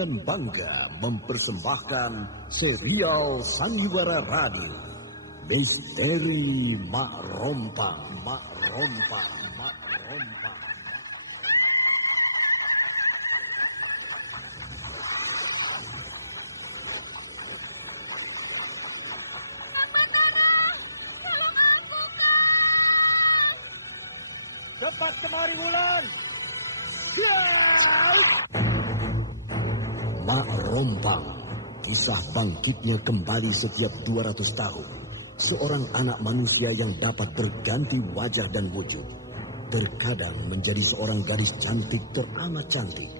dengan bangga mempersembahkan serial Sandiwara Radio Misteri Mak Rompang. Cepat kemari, Wulan. Mak Rompang, kisah bangkitnya kembali setiap 200 tahun. Seorang anak manusia yang dapat berganti wajah dan wujud. Terkadang menjadi seorang gadis cantik teramat cantik.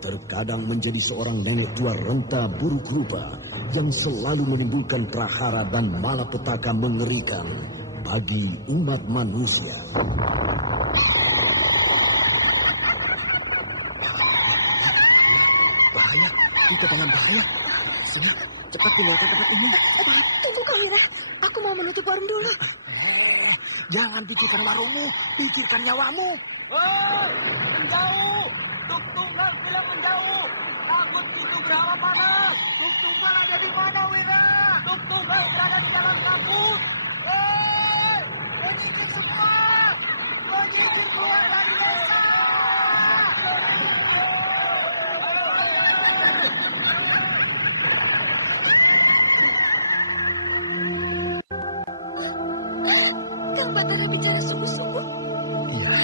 Terkadang menjadi seorang nenek tua renta buruk rupa yang selalu menimbulkan prahara dan malapetaka mengerikan bagi umat manusia. Bahaya, kita dalam bahaya. Sini, cepat tinggalkan tempat ini. Tunggu Kak Wira, aku mau menuju warung dulu. Jangan pikirkan warungmu, pikirkan nyawamu. Menjauh, Tuk-Tunggal bilang menjauh. Takut itu berapa panas. Tuk-Tunggal ada di mana, Wira? Tuk-Tunggal berada di dalam kampus. Menyingkir semua, menyingkir keluar dari desa. Kang Batara bicara sungguh-sungguh. Iya,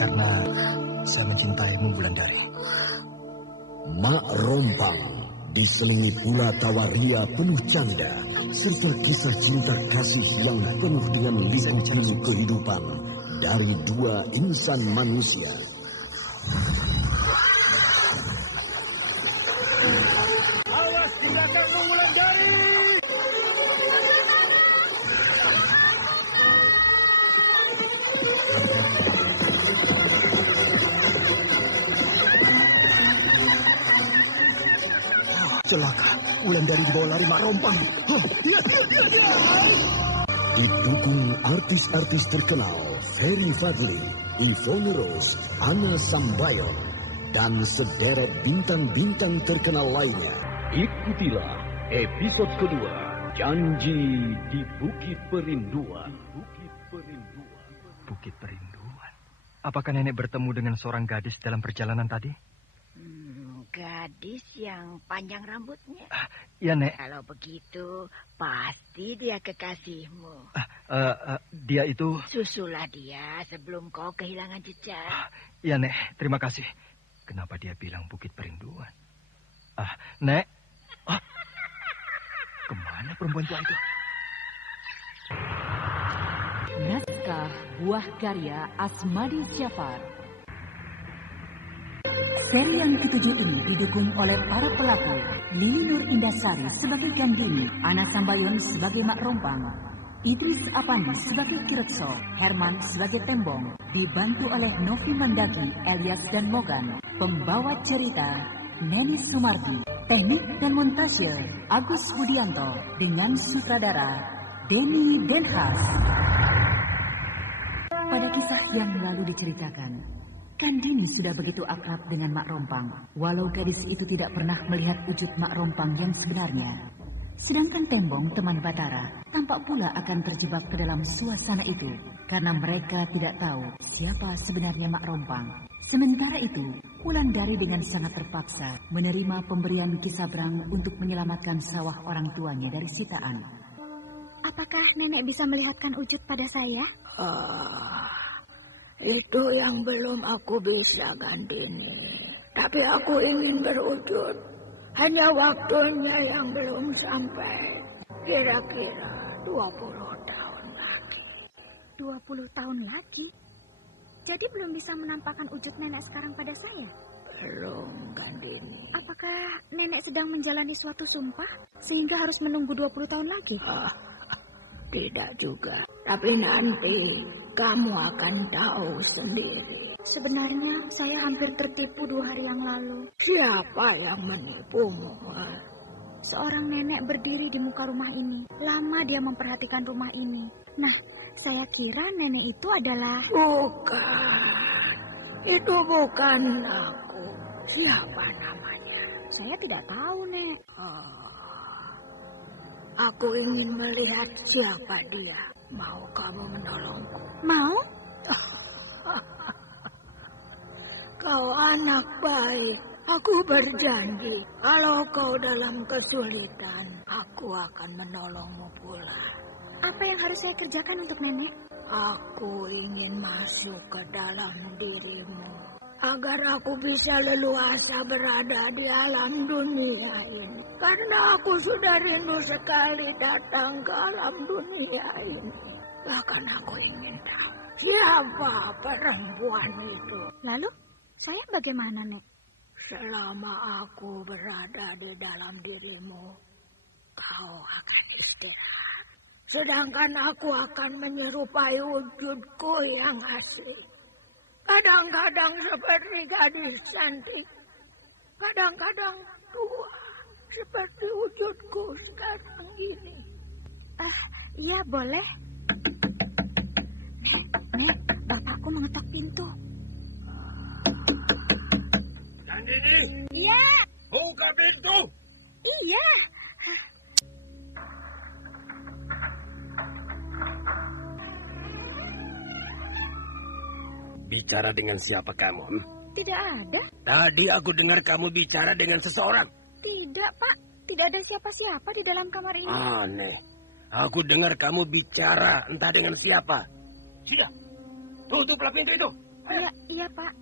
karena saya mencintaimu, Wulandari. Mak Rompang diselingi pula tawaria penuh canda serta kisah cinta kasih yang penuh dengan liku-liku kehidupan dari dua insan manusia. Awas di belakangmu, Wulandari! Celaka, Wulandari dibawa lari Mak Rompang. Didukung artis-artis terkenal Ferry Fadli, Yvonne Rose, Anna Sambayon, dan sederet bintang-bintang terkenal lainnya. Ikutilah episode kedua, Janji di Bukit Perinduan. Bukit Perinduan? Apakah nenek bertemu dengan seorang gadis dalam perjalanan tadi? Gadis yang panjang rambutnya. Ya, Nek. Kalau begitu, pasti dia kekasihmu. Dia itu... Susulah dia sebelum kau kehilangan jejak. Ya, Nek. Terima kasih. Kenapa dia bilang Bukit Perinduan? Nek. Kemana perempuan tua itu? Naskah buah karya Asmadi Jafar. Seri yang ketujuh ini didukung oleh para pelakon Lili Nur Indasari sebagai Gandini, Ana Sambayon sebagai Mak Rompang, Idris Apandi sebagai Kirekso, Herman sebagai Tembong, dibantu oleh Novi Mandaki, Elias dan Mogan. Pembawa cerita Neni Sumardi, teknik dan montase Agus Budianto dengan sutradara Denny Denhas. Pada kisah yang lalu diceritakan, Kandini sudah begitu akrab dengan Mak Rompang, walau gadis itu tidak pernah melihat wujud Mak Rompang yang sebenarnya. Sedangkan Tembong, teman Batara, tampak pula akan terjebak ke dalam suasana itu, karena mereka tidak tahu siapa sebenarnya Mak Rompang. Sementara itu, Wulandari dengan sangat terpaksa menerima pemberian Kisabrang untuk menyelamatkan sawah orang tuanya dari sitaan. Apakah nenek bisa melihatkan wujud pada saya? Itu yang belum aku bisa, Gandini. Tapi aku ingin berwujud. Hanya waktunya yang belum sampai. Kira-kira 20 tahun lagi. 20 tahun lagi? Jadi belum bisa menampakkan wujud nenek sekarang pada saya? Belum, Gandini. Apakah nenek sedang menjalani suatu sumpah sehingga harus menunggu 20 tahun lagi? Tidak juga. Tapi nanti kamu akan tahu sendiri. Sebenarnya saya hampir tertipu 2 hari yang lalu. Siapa yang menipumu? Seorang nenek berdiri di muka rumah ini. Lama dia memperhatikan rumah ini. Nah, saya kira nenek itu adalah... Bukan. Itu bukan aku. Siapa namanya? Saya tidak tahu, Nek. Aku ingin melihat siapa dia. Mau kamu menolongku? Mau? Kau anak baik. Aku berjanji, kalau kau dalam kesulitan, aku akan menolongmu pula. Apa yang harus saya kerjakan untuk nenek? Aku ingin masuk ke dalam dirimu, agar aku bisa leluasa berada di alam dunia ini. Karena aku sudah rindu sekali datang ke alam dunia ini. Bahkan aku ingin tahu siapa perempuan itu. Lalu, saya bagaimana, Nek? Selama aku berada di dalam dirimu, kau akan istirahat. Sedangkan aku akan menyerupai wujudku yang asli. Kadang-kadang seperti gadis cantik. Kadang-kadang tua, seperti wujudku sekarang ini. Iya boleh. Nek, bapakku mengetok pintu. Nandini, Iya, buka pintu. iya. Bicara dengan siapa kamu? Tidak ada. Tadi aku dengar kamu bicara dengan seseorang. Tidak, Pak. Tidak ada siapa-siapa di dalam kamar ini. Aneh. Aku dengar kamu bicara entah dengan siapa. Sudah, tutuplah pintu itu. Iya, Pak.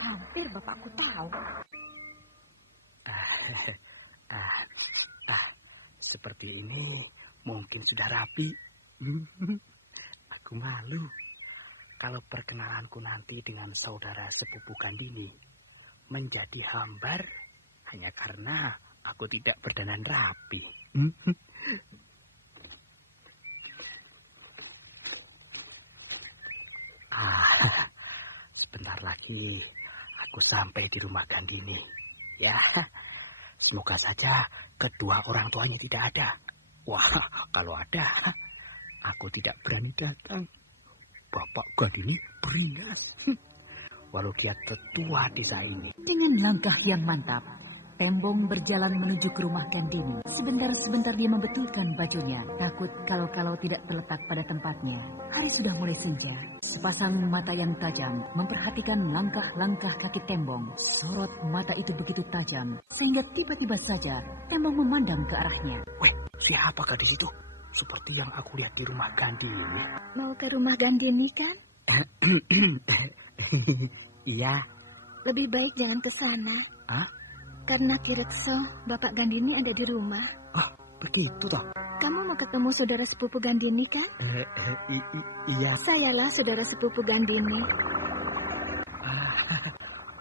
Hampir bapakku tahu. Seperti ini mungkin sudah rapi. Aku malu kalau perkenalanku nanti dengan saudara sepupu Gandini menjadi hambar hanya karena aku tidak berdandan rapi. Sebentar lagi aku sampai di rumah Gandini. Ya, semoga saja kedua orang tuanya tidak ada. Wah, kalau ada, aku tidak berani datang. Bapak Gandini beringas. Walau dia tetua desa ini. Dengan langkah yang mantap, Tembong berjalan menuju ke rumah Gandini. Sebentar-sebentar dia membetulkan bajunya, takut kalau tidak terletak pada tempatnya. Hari sudah mulai senja. Sepasang mata yang tajam memperhatikan langkah-langkah kaki Tembong. Sorot mata itu begitu tajam, sehingga tiba-tiba saja Tembong memandang ke arahnya. Weh, siapa gadis itu? Seperti yang aku lihat di rumah Gandini. Mau ke rumah Gandini kan? Iya. Lebih baik jangan ke sana. Hah? Karena Kirekso, Bapak Gandini ada di rumah. Oh, begitu toh? Kamu mau ketemu saudara sepupu Gandini kan? Iya. Sayalah saudara sepupu Gandini.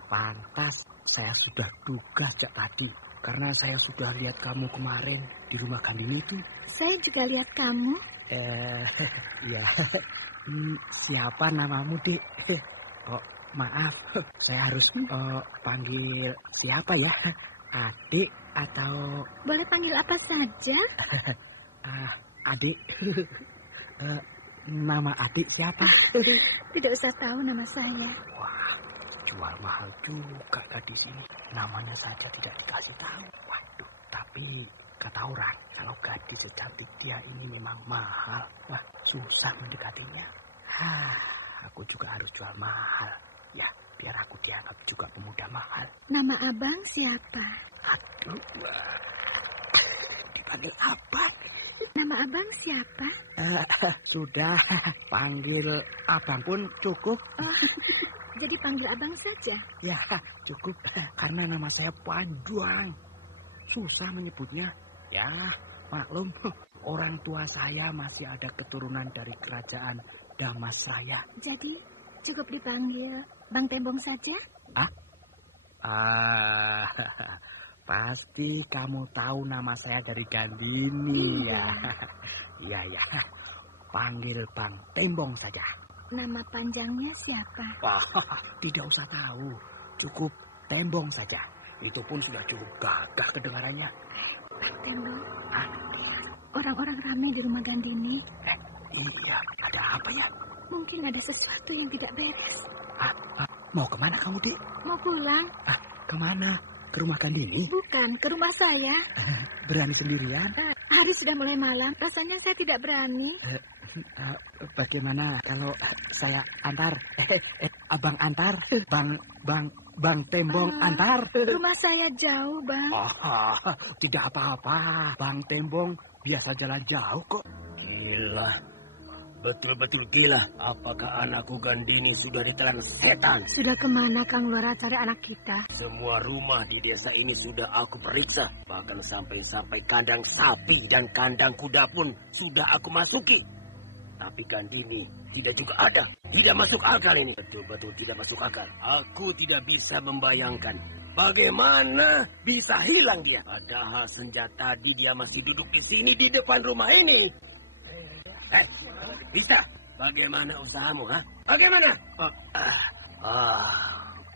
Pantas saya sudah duga sejak tadi. Karena saya sudah lihat kamu kemarin di rumah Gandini itu. Saya juga lihat kamu. Ya. Siapa namamu, Dik? Oh, maaf, saya harus panggil siapa ya? Adik atau... Boleh panggil apa saja? Adik. Nama adik siapa? Tidak usah tahu nama saya. Wah, jual mahal juga gadis ini. Namanya saja tidak dikasih tahu. Waduh, tapi kata orang, kalau gadis secantik dia ini memang mahal. Wah, susah mendekatinya. Aku juga harus jual mahal. Ya, biar aku dianggap juga pemuda mahal. Nama abang siapa? Aduh, dipanggil abang. Nama abang siapa? Sudah, panggil abang pun cukup. Jadi panggil abang saja? Ya, cukup. Karena nama saya panjang. Susah menyebutnya. Ya, maklum. Orang tua saya masih ada keturunan dari kerajaan Damasraya. Jadi cukup dipanggil Bang Tembong saja? Pasti kamu tahu nama saya dari Gandini ya. Iya. Panggil Bang Tembong saja. Nama panjangnya siapa? Tidak usah tahu. Cukup Tembong saja. Itu pun sudah cukup gagah kedengarannya. Bang Tembong. Orang-orang ramai di rumah Gandini. Iya, ada apa ya? Mungkin ada sesuatu yang tidak beres. Mau kemana kamu, Dik? Mau pulang? Kemana? Ke rumah Gandini? Bukan, ke rumah saya. Berani sendirian? Hari sudah mulai malam, rasanya saya tidak berani. Bagaimana kalau saya antar? Abang antar? Bang Tembong antar? Rumah saya jauh, Bang. Tidak apa-apa. Bang Tembong biasa jalan jauh kok. Gila. Betul-betul gila. Apakah anakku Gandini sudah ditelan setan? Sudah kemana Kang Lora cari anak kita? Semua rumah di desa ini sudah aku periksa. Bahkan sampai kandang sapi dan kandang kuda pun sudah aku masuki. Tapi Gandini tidak juga ada. Tidak masuk akal ini. Betul-betul tidak masuk akal. Aku tidak bisa membayangkan bagaimana bisa hilang dia. Padahal senjata tadi dia masih duduk di sini di depan rumah ini. Bisa. Bagaimana usahamu, ha? Bagaimana?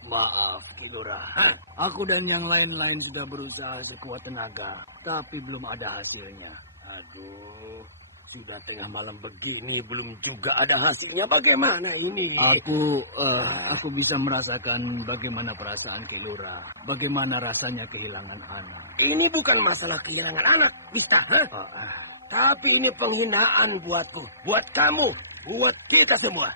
Maaf, Ki Lurah. Aku dan yang lain-lain sudah berusaha sekuat tenaga, tapi belum ada hasilnya. Aduh, sudah tengah malam begini belum juga ada hasilnya. Bagaimana ini? Aku bisa merasakan bagaimana perasaan Ki Lurah, bagaimana rasanya kehilangan anak. Ini bukan masalah kehilangan anak, Bista. Tapi ini penghinaan buatku, buat kamu, buat kita semua.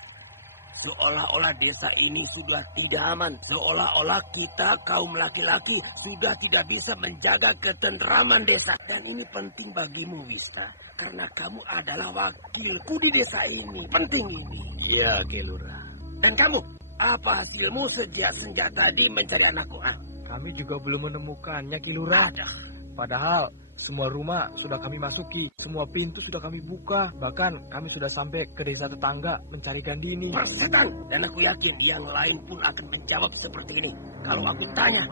Seolah-olah desa ini sudah tidak aman. Seolah-olah kita kaum laki-laki sudah tidak bisa menjaga ketentraman desa. Dan ini penting bagimu, Wista. Karena kamu adalah wakilku di desa ini. Penting ini. Iya, Ki Lurah. Dan kamu, apa hasilmu sejak senjata tadi mencari anakku? Kami juga belum menemukannya, Ki Lurah. Padahal semua rumah sudah kami masuki, semua pintu sudah kami buka, bahkan kami sudah sampai ke desa tetangga mencari Gandini. Persetan, dan aku yakin yang lain pun akan menjawab seperti ini. Kalau aku tanya,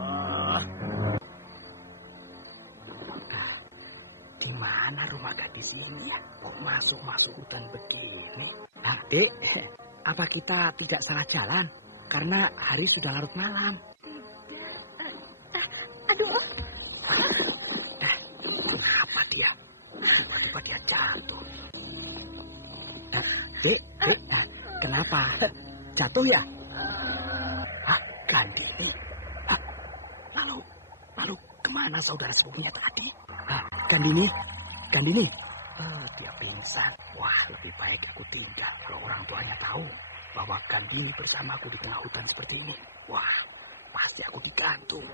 di mana rumah gadis ini ya? Kok masuk hutan begini? Dek, apa kita tidak salah jalan? Karena hari sudah larut malam. Kenapa dia? Tiba-tiba dia jatuh. Dek, kenapa? Jatuh ya? Gandini. Lalu kemana saudara sepupunya tadi? Gandini. Dia pingsan. Wah, lebih baik aku tinggal kalau orang tuanya tahu bahwa Gandini bersamaku di tengah hutan seperti ini. Wah, pasti aku digantung.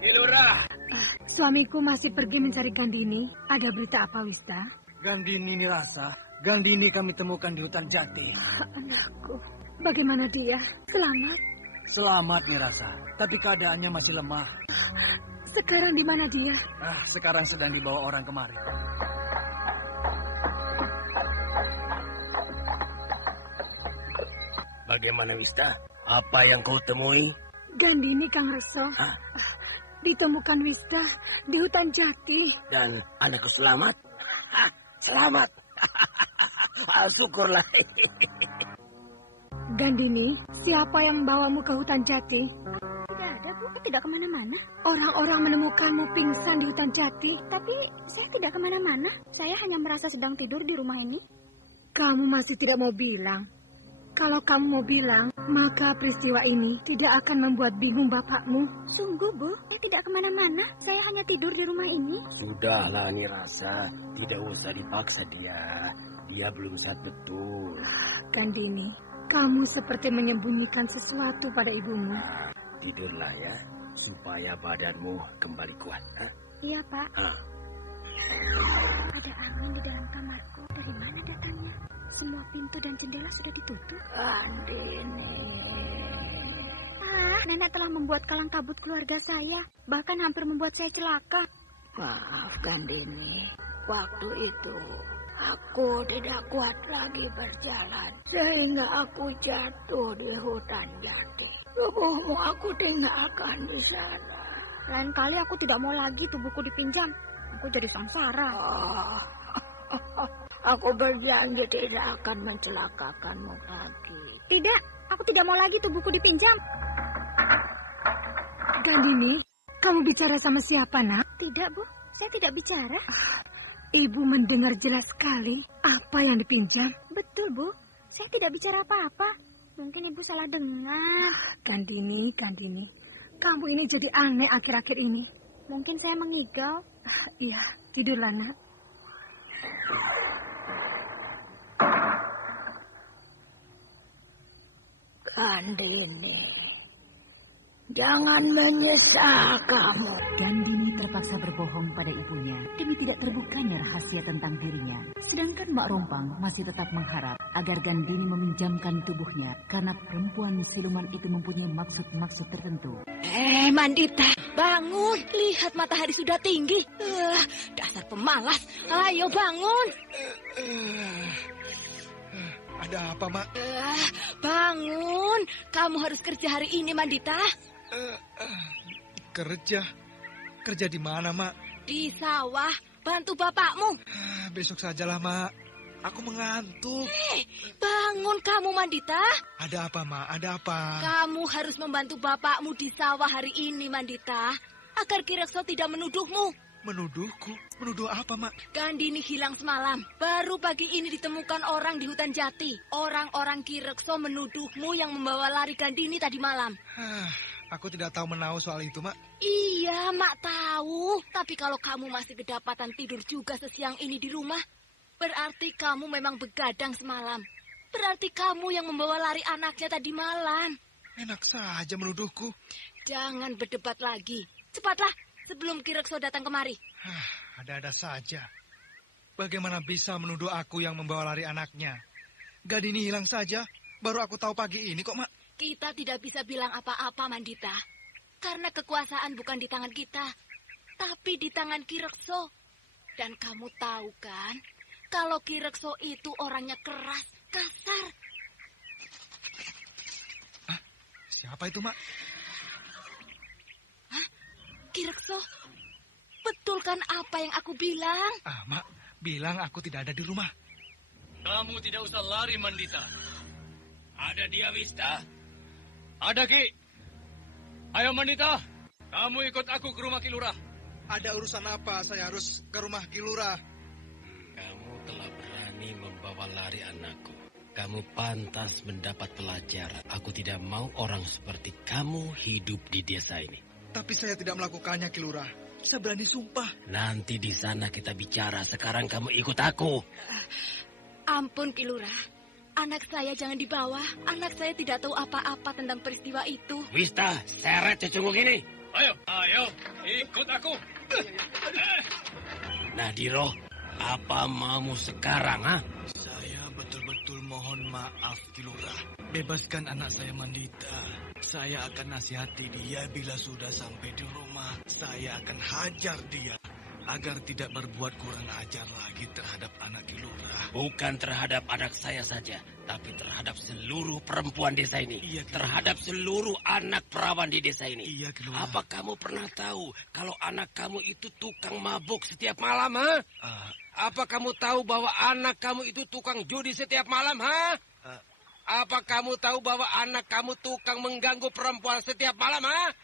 Lurah. Suamiku masih pergi mencari Gandini. Ada berita apa, Wista? Gandini Nirasa. Gandini kami temukan di hutan jati. Anakku, bagaimana dia? Selamat? Selamat Nirasa, tapi keadaannya masih lemah. Sekarang di mana dia? Sekarang sedang dibawa orang kemari. Bagaimana, Wista? Apa yang kau temui? Gandini, Kang Reso. Ditemukan Wista di hutan jati. Dan anakku selamat? Selamat. Syukurlah. Gandini, siapa yang membawamu ke hutan jati? Tidak ada, Bu. Tidak kemana-mana. Orang-orang menemukanmu pingsan di hutan jati. Tapi saya tidak kemana-mana. Saya hanya merasa sedang tidur di rumah ini. Kamu masih tidak mau bilang. Kalau kamu mau bilang, maka peristiwa ini tidak akan membuat bingung bapakmu. Sungguh, Bu. Saya tidak kemana-mana. Saya hanya tidur di rumah ini. Sudahlah, Nirasa. Tidak usah dipaksa dia. Dia belum sehat betul. Gandini, kamu seperti menyembunyikan sesuatu pada ibumu. Tidurlah ya, supaya badanmu kembali kuat. Iya, Pak. Ada angin di dalam kamarku. Dari mana datangnya? Semua pintu dan jendela sudah ditutup. Gandini. Nenek telah membuat kalang kabut keluarga saya. Bahkan hampir membuat saya celaka. Maaf, Gandini. Waktu itu aku tidak kuat lagi berjalan. Sehingga aku jatuh di hutan jati. Tubuhmu aku tinggalkan di sana. Lain kali aku tidak mau lagi tubuhku dipinjam. Aku jadi sengsara. Aku berjanji tidak akan mencelakakanmu lagi. Tidak, aku tidak mau lagi tubuhku dipinjam. Gandini, kamu bicara sama siapa, Nak? Tidak, Bu. Saya tidak bicara. Ibu mendengar jelas sekali apa yang dipinjam. Betul, Bu. Saya tidak bicara apa-apa. Mungkin Ibu salah dengar. Gandini, kamu ini jadi aneh akhir-akhir ini. Mungkin saya mengigau. Iya, tidurlah nak. Gandini, jangan menyesal kamu. Gandini terpaksa berbohong pada ibunya demi tidak terbukanya rahasia tentang dirinya. Sedangkan Mak Rompang masih tetap mengharap agar Gandini meminjamkan tubuhnya karena perempuan siluman itu mempunyai maksud-maksud tertentu. Mandita, bangun. Lihat matahari sudah tinggi. Dasar pemalas. Ayo bangun. Ada apa, Mak? Bangun. Kamu harus kerja hari ini, Mandita. Kerja? Kerja di mana, Mak? Di sawah. Bantu bapakmu. Besok sajalah, Mak. Aku mengantuk. Bangun kamu, Mandita. Ada apa, Mak? Ada apa? Kamu harus membantu bapakmu di sawah hari ini, Mandita. Agar Kirekso tidak menuduhmu. Menuduhku? Menuduh apa, Mak? Gandini hilang semalam. Baru pagi ini ditemukan orang di hutan jati. Orang-orang Kirekso menuduhmu yang membawa lari Gandini tadi malam. Aku tidak tahu menahu soal itu, Mak. Iya, Mak tahu. Tapi kalau kamu masih kedapatan tidur juga sesiang ini di rumah, berarti kamu memang begadang semalam. Berarti kamu yang membawa lari anaknya tadi malam. Enak saja menuduhku. Jangan berdebat lagi. Cepatlah, sebelum Kirekso datang kemari. Ada-ada saja. Bagaimana bisa menuduh aku yang membawa lari anaknya? Gandini hilang saja, baru aku tahu pagi ini kok, Mak. Kita tidak bisa bilang apa-apa, Mandita. Karena kekuasaan bukan di tangan kita, tapi di tangan Kirekso. Dan kamu tahu kan, kalau Kirekso itu orangnya keras, kasar. Siapa itu, Mak? Kirekso, betul kan apa yang aku bilang? Mak, bilang aku tidak ada di rumah. Kamu tidak usah lari, Mandita. Ada dia, Wista. Ada, Ki. Ayo, Mandita. Kamu ikut aku ke rumah Kilurah. Ada urusan apa saya harus ke rumah Kilurah? Kamu telah berani membawa lari anakku. Kamu pantas mendapat pelajaran. Aku tidak mau orang seperti kamu hidup di desa ini. Tapi saya tidak melakukannya, Kilurah. Saya berani sumpah. Nanti di sana kita bicara. Sekarang kamu ikut aku. Ampun, Kilurah. Anak saya jangan dibawa. Anak saya tidak tahu apa-apa tentang peristiwa itu. Wista, seret cecunguk ini. Ayo, ikut aku. Nadiro, apa maumu sekarang, ha? Saya betul-betul mohon maaf, Kilurah. Bebaskan anak saya, Mandita. Saya akan nasihati dia bila sudah sampai di rumah. Saya akan hajar dia agar tidak berbuat kurang ajar lagi terhadap anak Kilurah. Bukan terhadap anak saya saja, tapi terhadap seluruh perempuan desa ini. Iya, Kilurah. Terhadap seluruh anak perawan di desa ini. Iya, Kilurah. Apa kamu pernah tahu kalau anak kamu itu tukang mabuk setiap malam, ha? Apa kamu tahu bahwa anak kamu itu tukang judi setiap malam, ha? Apa kamu tahu bahwa anak kamu tukang mengganggu perempuan setiap malam, ha?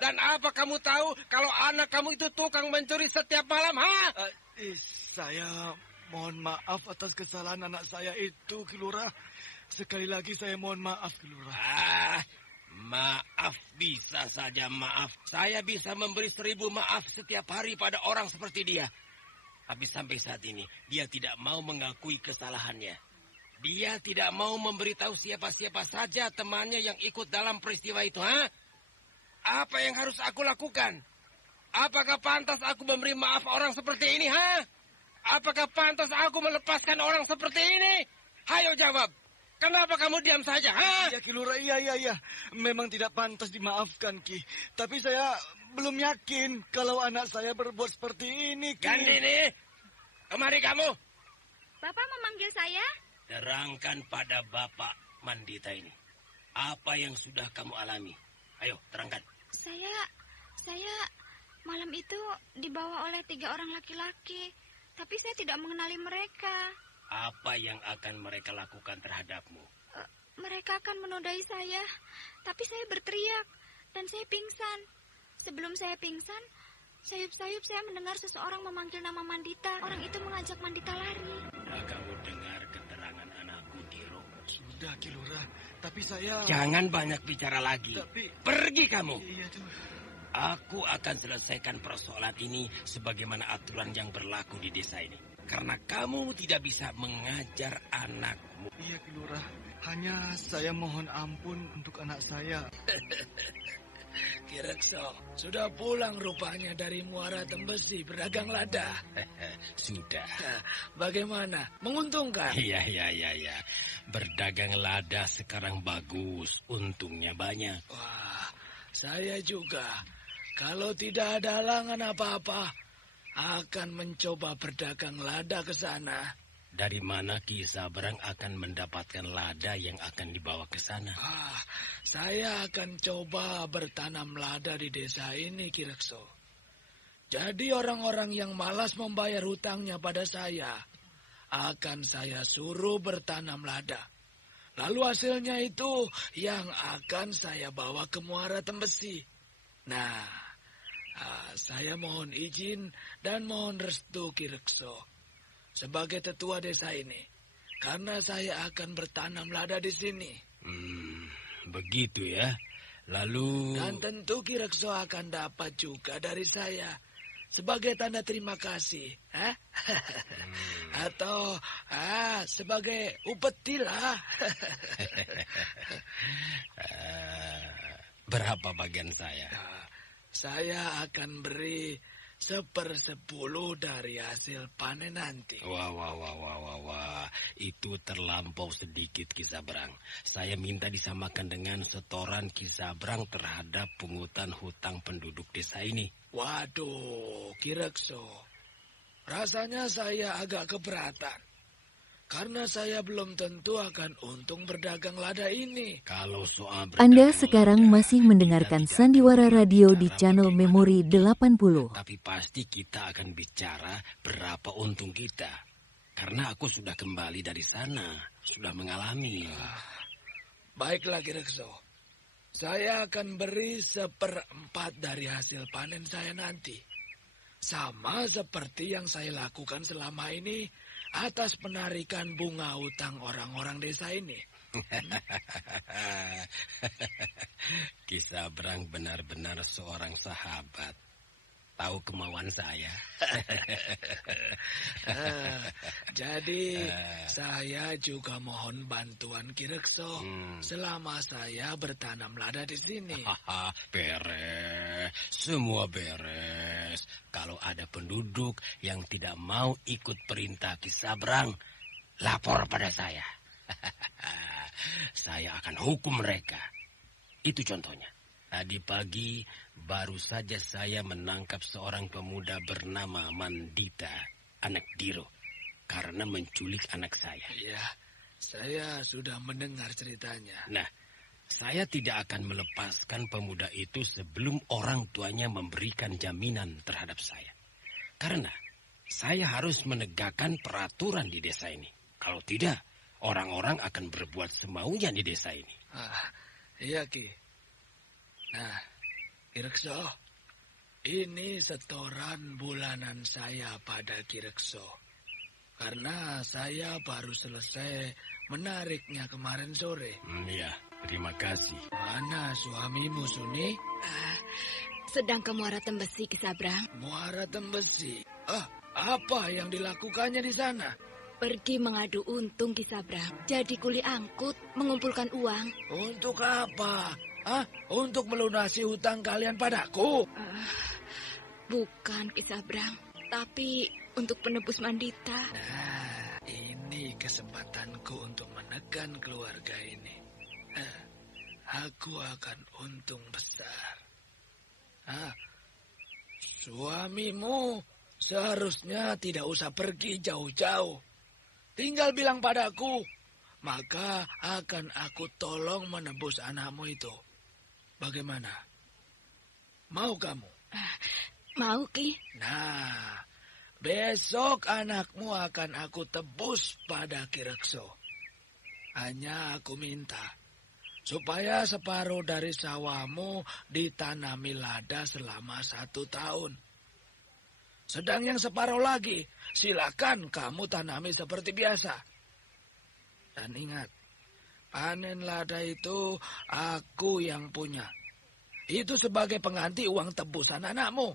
Dan apa kamu tahu kalau anak kamu itu tukang mencuri setiap malam, ha? Saya mohon maaf atas kesalahan anak saya itu, Kilurah. Sekali lagi saya mohon maaf, Kilurah. Maaf, bisa saja maaf. Saya bisa memberi 1000 maaf setiap hari pada orang seperti dia. Tapi sampai saat ini, dia tidak mau mengakui kesalahannya. Dia tidak mau memberitahu siapa-siapa saja temannya yang ikut dalam peristiwa itu, ha? Apa yang harus aku lakukan? Apakah pantas aku memberi maaf orang seperti ini, ha? Apakah pantas aku melepaskan orang seperti ini? Hayo jawab. Kenapa kamu diam saja, ha? Ya, Kilurah, iya. Memang tidak pantas dimaafkan, Ki. Tapi saya belum yakin kalau anak saya berbuat seperti ini, Ki. Gandini, kemari kamu. Bapak memanggil saya? Terangkan pada Bapak Mandita ini. Apa yang sudah kamu alami? Ayo, terangkan. Saya malam itu dibawa oleh 3 orang laki-laki. Tapi saya tidak mengenali mereka. Apa yang akan mereka lakukan terhadapmu? Mereka akan menodai saya. Tapi saya berteriak dan saya pingsan. Sebelum saya pingsan, sayup-sayup saya mendengar seseorang memanggil nama Mandita. Orang itu mengajak Mandita lari. Sudah kamu dengar keterangan anakku, Kiro? Sudah, Kilurah. Tapi saya... Jangan banyak bicara lagi. Pergi kamu. Iya, tuh. Aku akan selesaikan persoalan ini sebagaimana aturan yang berlaku di desa ini. Karena kamu tidak bisa mengajar anakmu. Iya, Ki Lurah. Hanya saya mohon ampun untuk anak saya. Ki Rekso, sudah pulang rupanya dari Muara Tembesi berdagang lada. Sudah. Bagaimana? Menguntungkan? Iya. Berdagang lada sekarang bagus. Untungnya banyak. Wah, saya juga. Kalau tidak ada halangan apa-apa, akan mencoba berdagang lada ke sana. Dari mana Ki Sabrang akan mendapatkan lada yang akan dibawa ke sana? Saya akan coba bertanam lada di desa ini, Ki Rekso. Jadi orang-orang yang malas membayar hutangnya pada saya, akan saya suruh bertanam lada. Lalu hasilnya itu yang akan saya bawa ke Muara Tembesi. Nah, saya mohon izin dan mohon restu Ki Rekso sebagai tetua desa ini, karena saya akan bertanam lada di sini. Begitu ya. Lalu... Dan tentu Ki Rekso akan dapat juga dari saya sebagai tanda terima kasih. Atau sebagai upeti lah. Berapa bagian saya? Saya akan beri 1/10 dari hasil panen nanti. Wah. Itu terlampau sedikit Ki Sabrang. Saya minta disamakan dengan setoran Ki Sabrang terhadap pungutan hutang penduduk desa ini. Waduh, Ki Rekso. Rasanya saya agak keberatan. Karena saya belum tentu akan untung berdagang lada ini. Kalau soal Anda sekarang masih mendengarkan Sandiwara Radio di channel Memori 80. Tapi pasti kita akan bicara berapa untung kita. Karena aku sudah kembali dari sana, sudah mengalami. Baiklah Ki Rekso. Saya akan beri 1/4 dari hasil panen saya nanti. Sama seperti yang saya lakukan selama ini atas penarikan bunga utang orang-orang desa ini. Ki Sabrang benar-benar seorang sahabat. Tahu kemauan saya. Jadi saya juga mohon bantuan Ki Rekso selama saya bertanam lada di sini. Beres, semua beres. Kalau ada penduduk yang tidak mau ikut perintah Ki Sabrang, lapor pada saya. Saya akan hukum mereka. Itu contohnya. Tadi pagi baru saja saya menangkap seorang pemuda bernama Mandita, anak Diro, karena menculik anak saya. Iya, saya sudah mendengar ceritanya. Nah, saya tidak akan melepaskan pemuda itu sebelum orang tuanya memberikan jaminan terhadap saya. Karena saya harus menegakkan peraturan di desa ini. Kalau tidak, orang-orang akan berbuat semaunya di desa ini. Iya, Ki. Nah, Ki Rekso, ini setoran bulanan saya pada Ki Rekso. Karena saya baru selesai menariknya kemarin sore. Iya, terima kasih. Mana suamimu, Suni? Sedang ke Muara Tembesi, Ki Sabrang. Muara Tembesi? Apa yang dilakukannya di sana? Pergi mengadu untung, Ki Sabrang. Jadi kuli angkut, mengumpulkan uang. Untuk apa? Untuk melunasi hutang kalian padaku? Bukan, Ki Sabrang. Tapi untuk penebus Mandita. Nah, ini kesempatanku untuk menekan keluarga ini. Aku akan untung besar. Suamimu seharusnya tidak usah pergi jauh-jauh. Tinggal bilang padaku, maka akan aku tolong menebus anakmu itu. Bagaimana? Mau kamu? Mau, Ki. Nah, besok anakmu akan aku tebus pada Ki Rekso. Hanya aku minta supaya separuh dari sawahmu ditanami lada selama 1 tahun. Sedang yang separuh lagi, silakan kamu tanami seperti biasa. Dan ingat, panen lada itu aku yang punya. Itu sebagai pengganti uang tebusan anakmu.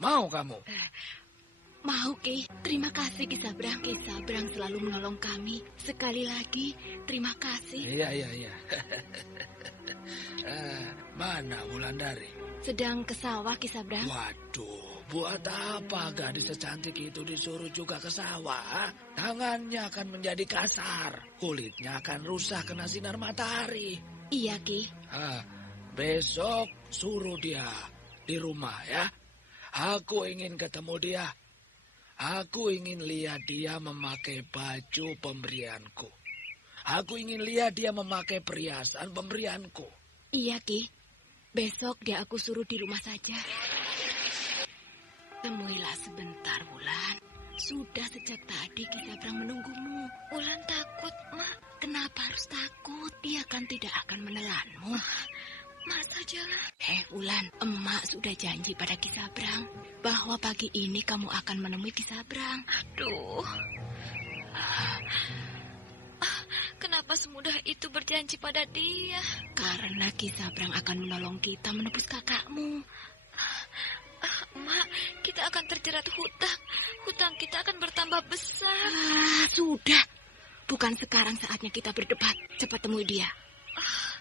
Mau kamu? Mau, Ki. Terima kasih, Ki Sabrang. Ki Sabrang selalu menolong kami. Sekali lagi, terima kasih. Iya. Mana Wulandari? Sedang ke sawah, Ki Sabrang. Waduh, buat apa gadis secantik itu disuruh juga ke sawah? Tangannya akan menjadi kasar. Kulitnya akan rusak kena sinar matahari. Iya, Ki. Besok suruh dia di rumah ya. Aku ingin ketemu dia. Aku ingin lihat dia memakai baju pemberianku. Aku ingin lihat dia memakai perhiasan pemberianku. Iya, Ki. Besok dia aku suruh di rumah saja. Temuilah sebentar, Wulan. Sudah sejak tadi Ki Sabrang menunggumu. Wulan takut, Mak. Kenapa harus takut? Dia kan tidak akan menelanmu. Mak sajalah. Wulan, emak sudah janji pada Ki Sabrang bahwa pagi ini kamu akan menemui Ki Sabrang. Aduh. Kenapa semudah itu berjanji pada dia? Karena Ki Sabrang akan menolong kita menebus kakakmu. Mak, kita akan terjerat hutang. Hutang kita akan bertambah besar. Sudah. Bukan sekarang saatnya kita berdebat. Cepat temui dia. Mak.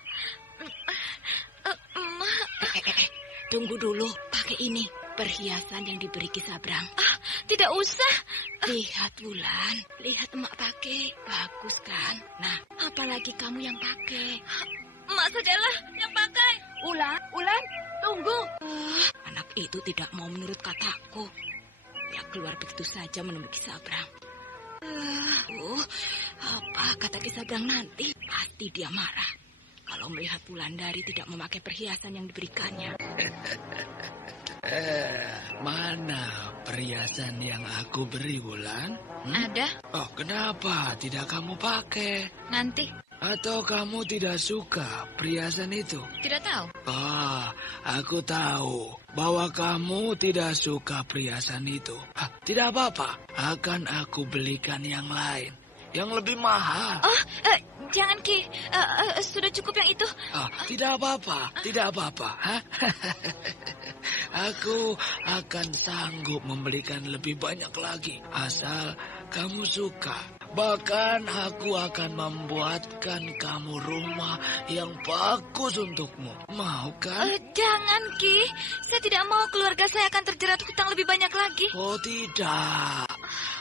Tunggu dulu. Pakai ini. Perhiasan yang diberi Ki Sabrang. Tidak usah. Lihat, Wulan. Lihat emak pakai. Bagus kan? Nah, apalagi kamu yang pakai. Emak sajalah yang pakai. Wulan, tunggu. Anak itu tidak mau menurut kataku. Dia keluar begitu saja menemui Ki Sabrang. Apa kata Ki Sabrang nanti? Pasti dia marah kalau melihat Wulandari tidak memakai perhiasan yang diberikannya. Mana perhiasan yang aku beri, Wulan? Ada. Oh, kenapa tidak kamu pakai? Nanti. Atau kamu tidak suka perhiasan itu? Tidak tahu. Aku tahu bahwa kamu tidak suka perhiasan itu. Tidak apa-apa, akan aku belikan yang lain, yang lebih mahal. Jangan, Ki. Sudah cukup yang itu. Tidak apa-apa. Aku akan sanggup membelikan lebih banyak lagi, asal kamu suka. Bahkan aku akan membuatkan kamu rumah yang bagus untukmu. Mau kan? Jangan, Ki. Saya tidak mau keluarga saya akan terjerat hutang lebih banyak lagi. Oh, tidak.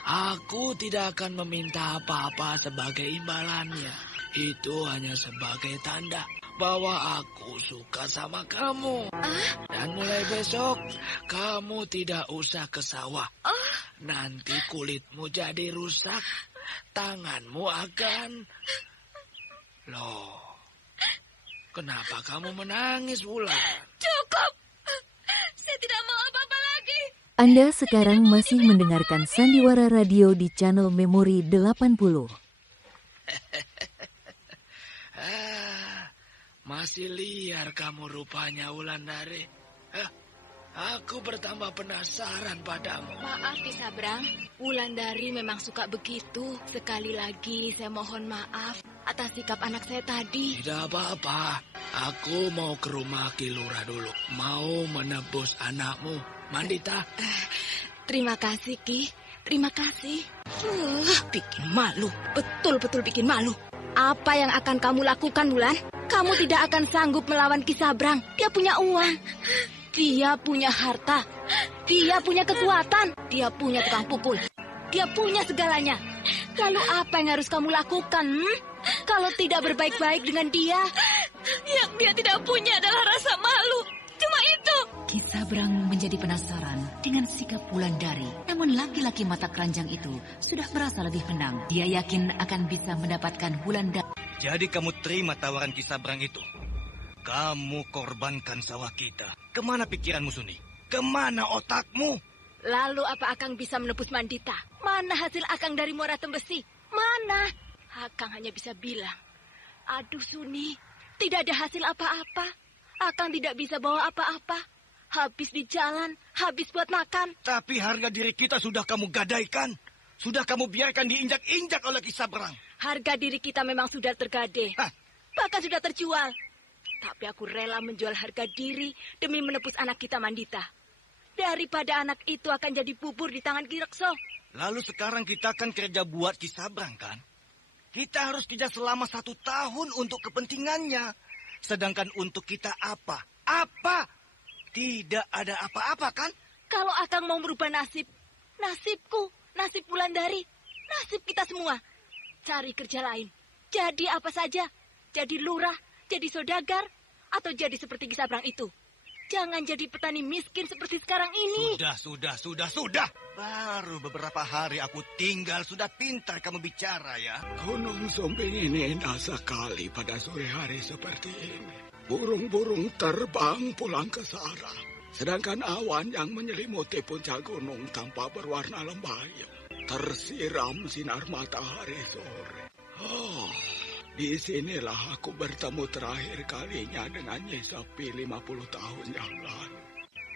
Aku tidak akan meminta apa-apa sebagai imbalannya. Itu hanya sebagai tanda bahwa aku suka sama kamu. Dan mulai besok, kamu tidak usah ke sawah. Nanti kulitmu jadi rusak. Tanganmu akan... Loh, kenapa kamu menangis, Wulan? Cukup. Saya tidak mau apa-apa lagi. Anda sekarang masih mendengarkan Sandiwara Radio di channel Memori 80. Masih liar kamu rupanya, Wulandari. Aku bertambah penasaran padamu. Maaf, Ki Sabrang. Wulandari memang suka begitu. Sekali lagi saya mohon maaf atas sikap anak saya tadi. Tidak apa-apa. Aku mau ke rumah Ki Lurah dulu. Mau menebus anakmu, Mandita. Terima kasih, Ki. Terima kasih. Bikin malu. Betul-betul bikin malu. Apa yang akan kamu lakukan, Wulan? Kamu tidak akan sanggup melawan Ki Sabrang. Dia punya uang. Dia punya harta. Dia punya kekuatan. Dia punya tukang pukul. Dia punya segalanya. Lalu apa yang harus kamu lakukan? Kalau tidak berbaik-baik dengan dia? Yang dia tidak punya adalah rasa malu. Cuma itu. Ki Sabrang menjadi penasaran dengan sikap Wulandari. Namun laki-laki mata keranjang itu sudah merasa lebih tenang. Dia yakin akan bisa mendapatkan Wulandari. Jadi kamu terima tawaran Ki Sabrang itu? Kamu korbankan sawah kita. Kemana pikiranmu, Suni? Kemana otakmu? Lalu apa Akang bisa menebus Mandita? Mana hasil Akang dari Muara Tembesi? Mana? Akang hanya bisa bilang, aduh Suni, tidak ada hasil apa-apa. Akang tidak bisa bawa apa-apa. Habis di jalan, habis buat makan. Tapi harga diri kita sudah kamu gadaikan. Sudah kamu biarkan diinjak-injak oleh Ki Sabrang. Harga diri kita memang sudah tergade. Hah? Bahkan sudah terjual. Tapi aku rela menjual harga diri demi menebus anak kita Mandita. Daripada anak itu akan jadi bubur di tangan Ki Rekso. Lalu sekarang kita akan kerja buat Ki Sabrang, kan? Kita harus kerja selama 1 tahun untuk kepentingannya. Sedangkan untuk kita apa? Apa? Tidak ada apa-apa, kan? Kalau Akang mau merubah nasib, nasibku, nasib Wulandari, nasib kita semua. Cari kerja lain. Jadi apa saja. Jadi lurah, jadi saudagar, atau jadi seperti Ki Sabrang itu. Jangan jadi petani miskin seperti sekarang ini. Sudah. Baru beberapa hari aku tinggal, sudah pintar kamu bicara ya. Gunung Sumbing ini indah sekali pada sore hari seperti ini. Burung-burung terbang pulang ke sarang. Sedangkan awan yang menyelimuti puncak gunung tanpa berwarna lembayung tersiram sinar matahari sore. Disinilah aku bertemu terakhir kalinya dengan Nyi Sepi 50 tahun yang lalu.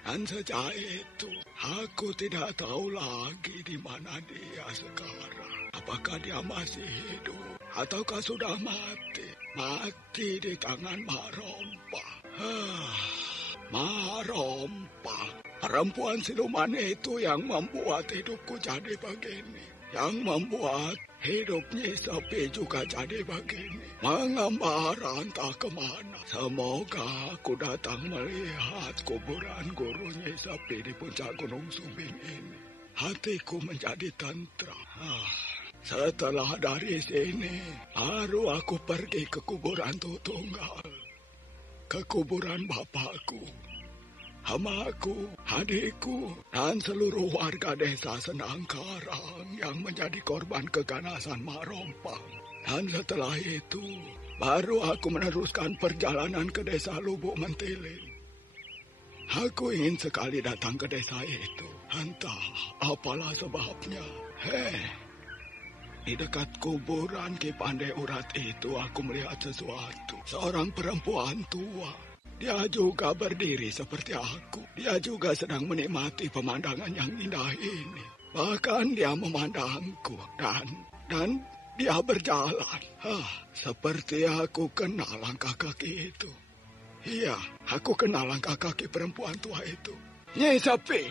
Dan sejak itu, aku tidak tahu lagi di mana dia sekarang. Apakah dia masih hidup, ataukah sudah mati? Mati di tangan Mak Rompang. Mak Rompang, perempuan siluman itu yang membuat hidupku jadi begini. Yang membuat hidupnya Sepi juga jadi begini. Mengembara entah kemana. Semoga aku datang melihat kuburan guru Nyi Sepi di puncak Gunung Sumbing ini. Hatiku menjadi tenteram. Setelah dari sini, baru aku pergi ke kuburan Tutunggal. Ke kuburan bapakku, hamaku, adikku, dan seluruh warga desa Senangkarang yang menjadi korban keganasan Mak Rompang. Dan setelah itu, baru aku meneruskan perjalanan ke desa Lubuk Mentiling. Aku ingin sekali datang ke desa itu. Entah apalah sebabnya. Di dekat kuburan Ki Pandai Urat itu aku melihat sesuatu. Seorang perempuan tua. Dia juga berdiri seperti aku. Dia juga sedang menikmati pemandangan yang indah ini. Bahkan dia memandangku dan dia berjalan. Seperti aku kenal langkah kaki itu. Iya, aku kenal langkah kaki perempuan tua itu. Nyi Sepi,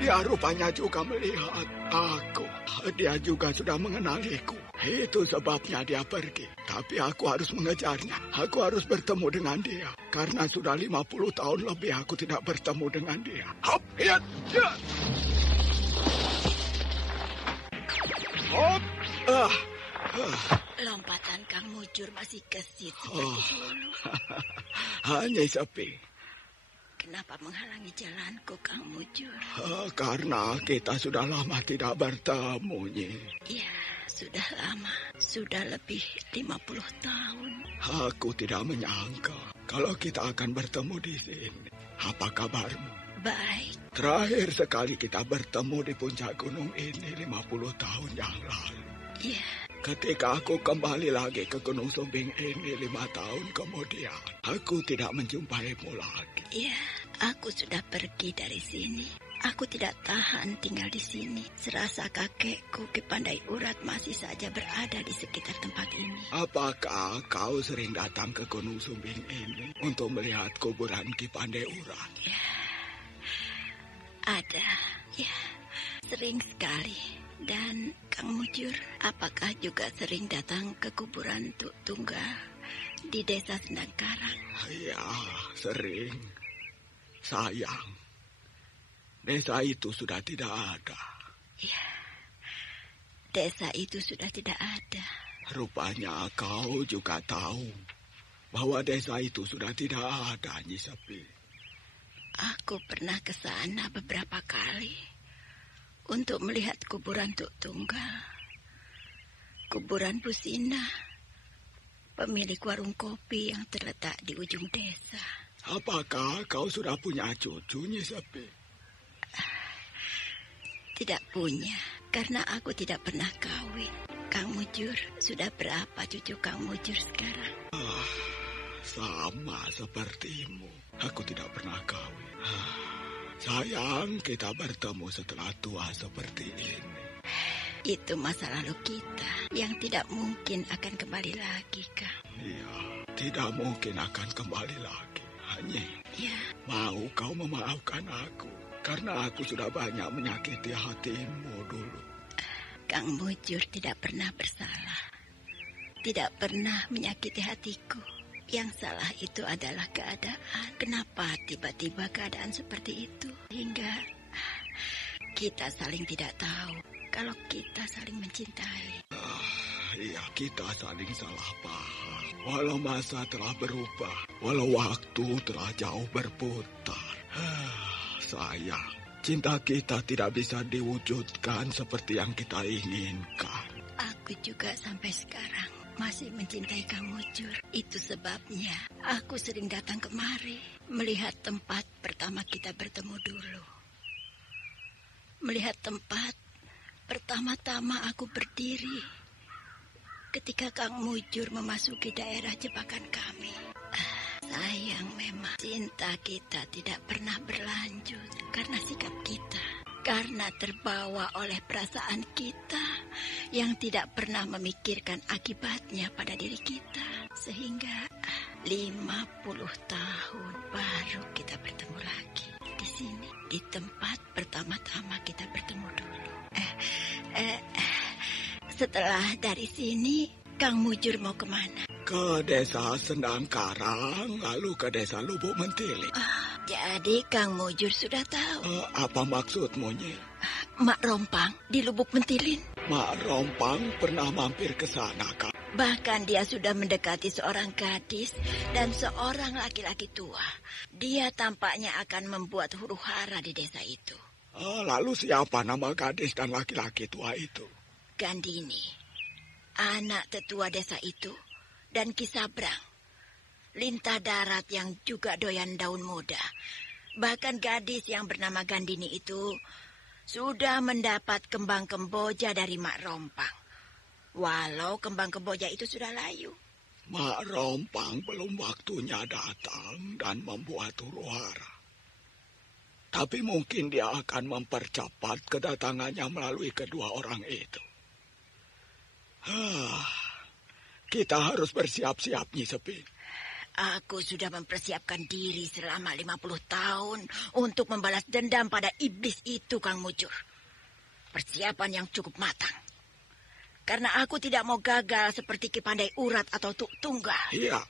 dia rupanya juga melihat aku. Dia juga sudah mengenaliku. Itu sebabnya dia pergi. Tapi aku harus mengejarnya. Aku harus bertemu dengan dia. Karena sudah 50 tahun lebih aku tidak bertemu dengan dia. Hop, hiat, ya. Hop, Lompatan Kang Mujur masih gesit seperti dulu. Nyi Sepi. Kenapa menghalangi jalanku, Kang Mujur? Karena kita sudah lama tidak bertemu, Nyi. Iya, sudah lama. Sudah lebih 50 tahun. Aku tidak menyangka kalau kita akan bertemu di sini. Apa kabarmu? Baik. Terakhir sekali kita bertemu di puncak gunung ini 50 tahun yang lalu. Iya. Ketika aku kembali lagi ke Gunung Sumbing ini 5 tahun kemudian, aku tidak menjumpaimu lagi. Iya, aku sudah pergi dari sini. Aku tidak tahan tinggal di sini. Serasa kakekku Ki Pandai Urat masih saja berada di sekitar tempat ini. Apakah kau sering datang ke Gunung Sumbing ini untuk melihat kuburan Ki Pandai Urat? Ya, ada. Ya, sering sekali. Dan Kang Mujur, apakah juga sering datang ke kuburan Tuk Tunggal di desa Senangkarang? Ya, sering. Sayang, desa itu sudah tidak ada. Ya, desa itu sudah tidak ada. Rupanya kau juga tahu bahwa desa itu sudah tidak ada, Nyi Sepi. Aku pernah ke sana beberapa kali untuk melihat kuburan Tuk Tunggal, kuburan Pusina, pemilik warung kopi yang terletak di ujung desa. Apakah kau sudah punya cucu, Nyi Sepi? Tidak punya, karena aku tidak pernah kawin. Kang Mujur, sudah berapa cucu Kang Mujur sekarang? Sama sepertimu. Aku tidak pernah kawin. Sayang, kita bertemu setelah tua seperti ini. Itu masa lalu kita yang tidak mungkin akan kembali lagi, Kang. Iya, tidak mungkin akan kembali lagi. Hanya, ya. Mau kau memaafkan aku? Karena aku sudah banyak menyakiti hatimu dulu. Kang Mujur tidak pernah bersalah. Tidak pernah menyakiti hatiku. Yang salah itu adalah keadaan. Kenapa tiba-tiba keadaan seperti itu? Hingga kita saling tidak tahu kalau kita saling mencintai. Iya, kita saling salah paham. Walau masa telah berubah, walau waktu telah jauh berputar. Sayang, cinta kita tidak bisa diwujudkan seperti yang kita inginkan. Aku juga sampai sekarang masih mencintai Kang Mujur. Itu sebabnya aku sering datang kemari melihat tempat pertama kita bertemu dulu. Melihat tempat pertama-tama aku berdiri ketika Kang Mujur memasuki daerah jebakan kami. Sayang memang cinta kita tidak pernah berlanjut karena sikap kita. Karena terbawa oleh perasaan kita yang tidak pernah memikirkan akibatnya pada diri kita. Sehingga 50 tahun baru kita bertemu lagi di sini. Di tempat pertama-tama kita bertemu dulu. Setelah dari sini, Kang Mujur mau kemana? Ke desa Sendangkarang, lalu ke desa Lubuk Mentiling. Jadi Kang Mujur sudah tahu. Apa maksudmu, Nyi? Mak Rompang di Lubuk Mentilin. Mak Rompang pernah mampir ke sana, Kak. Bahkan dia sudah mendekati seorang gadis dan seorang laki-laki tua. Dia tampaknya akan membuat huru-hara di desa itu. Lalu siapa nama gadis dan laki-laki tua itu? Gandini, anak tetua desa itu, dan Kisabrang, lintah darat yang juga doyan daun muda. Bahkan gadis yang bernama Gandini itu sudah mendapat kembang kemboja dari Mak Rompang. Walau kembang kemboja itu sudah layu. Mak Rompang belum waktunya datang dan membuat huru-hara. Tapi mungkin dia akan mempercepat kedatangannya melalui kedua orang itu. Kita harus bersiap-siap, Nyi Sepi. Aku sudah mempersiapkan diri selama 50 tahun untuk membalas dendam pada iblis itu, Kang Mujur. Persiapan yang cukup matang. Karena aku tidak mau gagal seperti Ki Pandai Urat atau Tuk Tunggal. Iya,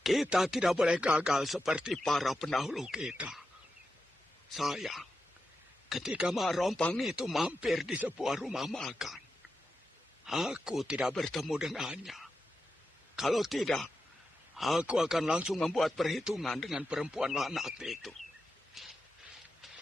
kita tidak boleh gagal seperti para pendahulu kita. Sayang, ketika Mak Rompang itu mampir di sebuah rumah makan, aku tidak bertemu dengannya. Kalau tidak, aku akan langsung membuat perhitungan dengan perempuan laknat itu.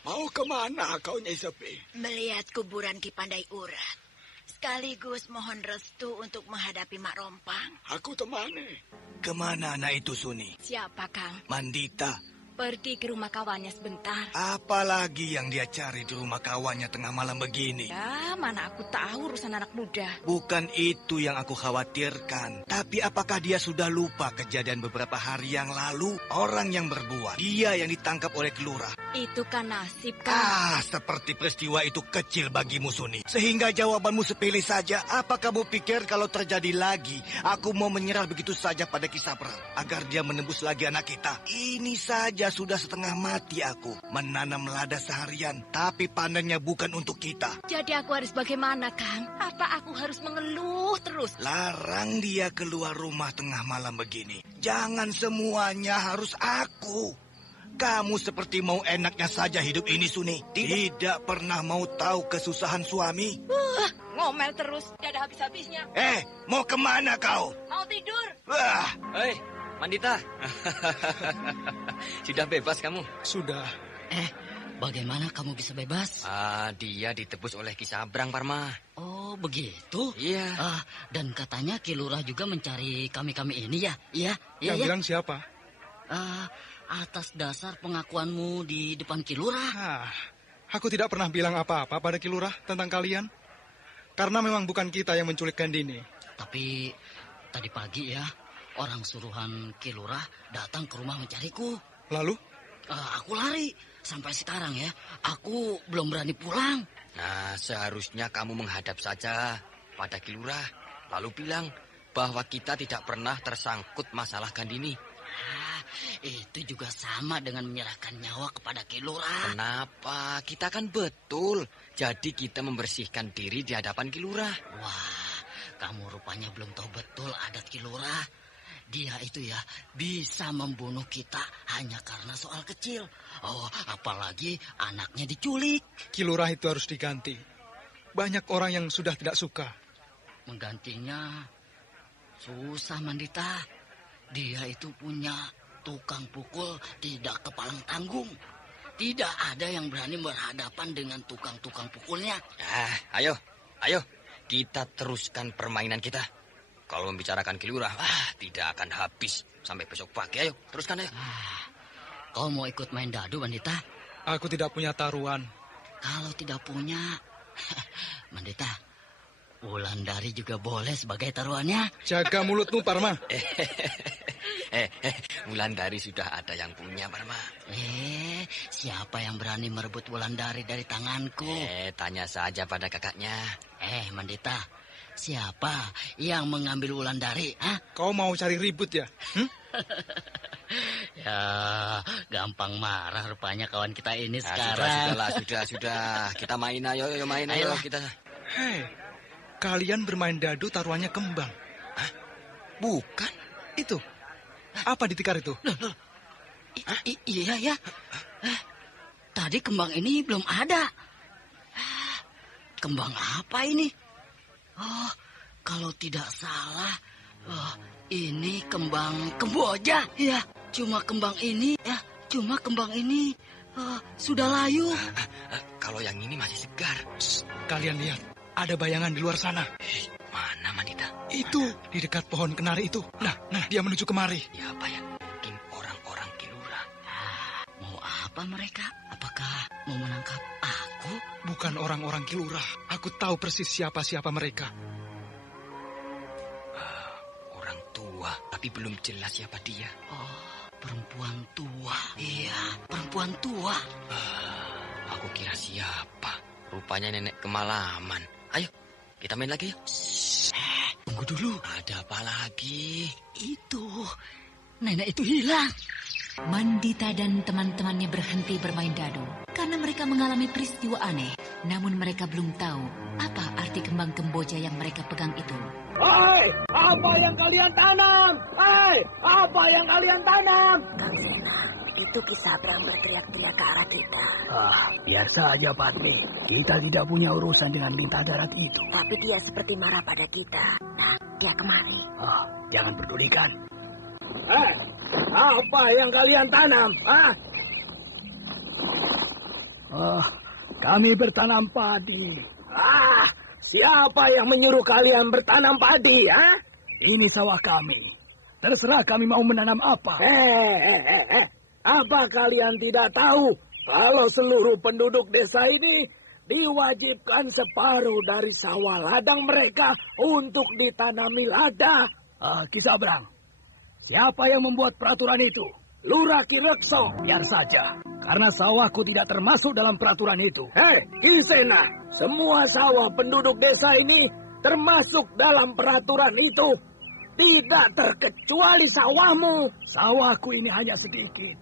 Mau kemana kau, Nyai Sepi? Melihat kuburan Ki Pandai Urat. Sekaligus mohon restu untuk menghadapi Mak Rompang. Aku temani. Kemana anak itu, Suni? Siapa, Kang? Mandita. Pergi ke rumah kawannya sebentar. Apalagi yang dia cari di rumah kawannya tengah malam begini? Ya, mana aku tahu urusan anak muda. Bukan itu yang aku khawatirkan. Tapi apakah dia sudah lupa kejadian beberapa hari yang lalu? Orang yang berbuat, dia yang ditangkap oleh kelurah. Itu kan nasib, Kang. Seperti peristiwa itu kecil bagimu, Suni. Sehingga jawabanmu sepele saja. Apa kamu pikir kalau terjadi lagi, aku mau menyerah begitu saja pada Kisabrang agar dia menembus lagi anak kita? Ini saja sudah setengah mati aku. Menanam lada seharian, tapi panennya bukan untuk kita. Jadi aku harus bagaimana, Kang? Apa aku harus mengeluh terus? Larang dia keluar rumah tengah malam begini. Jangan semuanya harus aku. Kamu seperti mau enaknya saja hidup ini, Suni. Tidak pernah mau tahu kesusahan suami. Ngomel terus, tidak ada habis-habisnya. Mau kemana kau? Mau tidur. Hei, Mandita. Sudah bebas kamu? Sudah. Bagaimana kamu bisa bebas? Dia ditebus oleh Kisabrang, Parma. Oh, begitu? Iya. Dan katanya Ki Lurah juga mencari kami-kami ini ya? Iya, Yang bilang siapa? Atas dasar pengakuanmu di depan Ki Lurah. Aku tidak pernah bilang apa-apa pada Ki Lurah tentang kalian. Karena memang bukan kita yang menculik Gandini. Tapi tadi pagi ya, orang suruhan Ki Lurah datang ke rumah mencariku. Lalu? Aku lari. sampai sekarang ya, aku belum berani pulang. Nah, seharusnya kamu menghadap saja pada Ki Lurah, lalu bilang bahwa kita tidak pernah tersangkut masalah Gandini. Itu juga sama dengan menyerahkan nyawa kepada Ki Lurah. Kenapa? Kita kan betul. Jadi kita membersihkan diri di hadapan Ki Lurah. Wah, kamu rupanya belum tahu betul adat Ki Lurah. Dia itu ya bisa membunuh kita hanya karena soal kecil. Oh, apalagi anaknya diculik. Ki Lurah itu harus diganti. Banyak orang yang sudah tidak suka. Menggantinya susah, Mandita. Dia itu punya tukang pukul tidak kepalang tanggung. Tidak ada yang berani berhadapan dengan tukang-tukang pukulnya. Ayo. Kita teruskan permainan kita. Kalau membicarakan Ki Lurah, tidak akan habis sampai besok pagi. Ayo, teruskan ayo. Kau mau ikut main dadu, Mandita? Aku tidak punya taruhan. Kalau tidak punya, Mandita, Wulandari juga boleh sebagai taruhannya. Jaga mulutmu, Parma. Wulandari sudah ada yang punya, Parma. Siapa yang berani merebut Wulandari dari tanganku? Tanya saja pada kakaknya. Mandita, siapa yang mengambil Wulandari? Kau mau cari ribut ya? Ya, gampang marah rupanya kawan kita ini sekarang. Sudah. Kita main, ayo main, ayo kita. Hei, kalian bermain dadu taruhannya kembang. Bukan. Itu. Apa di tikar itu? Iya ya. Tadi kembang ini belum ada. Kembang apa ini? Oh, kalau tidak salah, ini kembang Kemboja. Ya, cuma kembang ini sudah layu. Kalau yang ini masih segar. Kalian lihat, ada bayangan di luar sana. Mana, Mandita? Itu, di dekat pohon kenari itu. Nah, dia menuju kemari. Ya apa ya? Mungkin orang-orang Ki Lurah. Mau apa mereka? Apakah mau menangkap aku? Bukan orang-orang Ki Lurah. Aku tahu persis siapa-siapa mereka. Orang tua, tapi belum jelas siapa dia. Perempuan tua. Iya, perempuan tua. Aku kira siapa? Rupanya nenek kemalaman. Ayo, kita main lagi yuk. Tunggu dulu. Ada apa lagi? Itu, nenek itu hilang. Mandita dan teman-temannya berhenti bermain dadu karena mereka mengalami peristiwa aneh. Namun mereka belum tahu apa arti kembang Kemboja yang mereka pegang itu. Hei, apa yang kalian tanam? Kang Senang, itu Ki Sabrang berteriak-teriak ke arah kita. Biar saja, Patmi. Kita tidak punya urusan dengan lintah darat itu. Tapi dia seperti marah pada kita. Nah, dia kemari. Jangan pedulikan. Apa yang kalian tanam? Kami bertanam padi. Siapa yang menyuruh kalian bertanam padi? Ini sawah kami. Terserah kami mau menanam apa. Apa kalian tidak tahu kalau seluruh penduduk desa ini diwajibkan separuh dari sawah ladang mereka untuk ditanami lada? Ki Sabrang, siapa yang membuat peraturan itu? Lurah Ki Rekso. Biar saja, karena sawahku tidak termasuk dalam peraturan itu. Ki Sena, semua sawah penduduk desa ini termasuk dalam peraturan itu. Tidak terkecuali sawahmu. Sawahku ini hanya sedikit.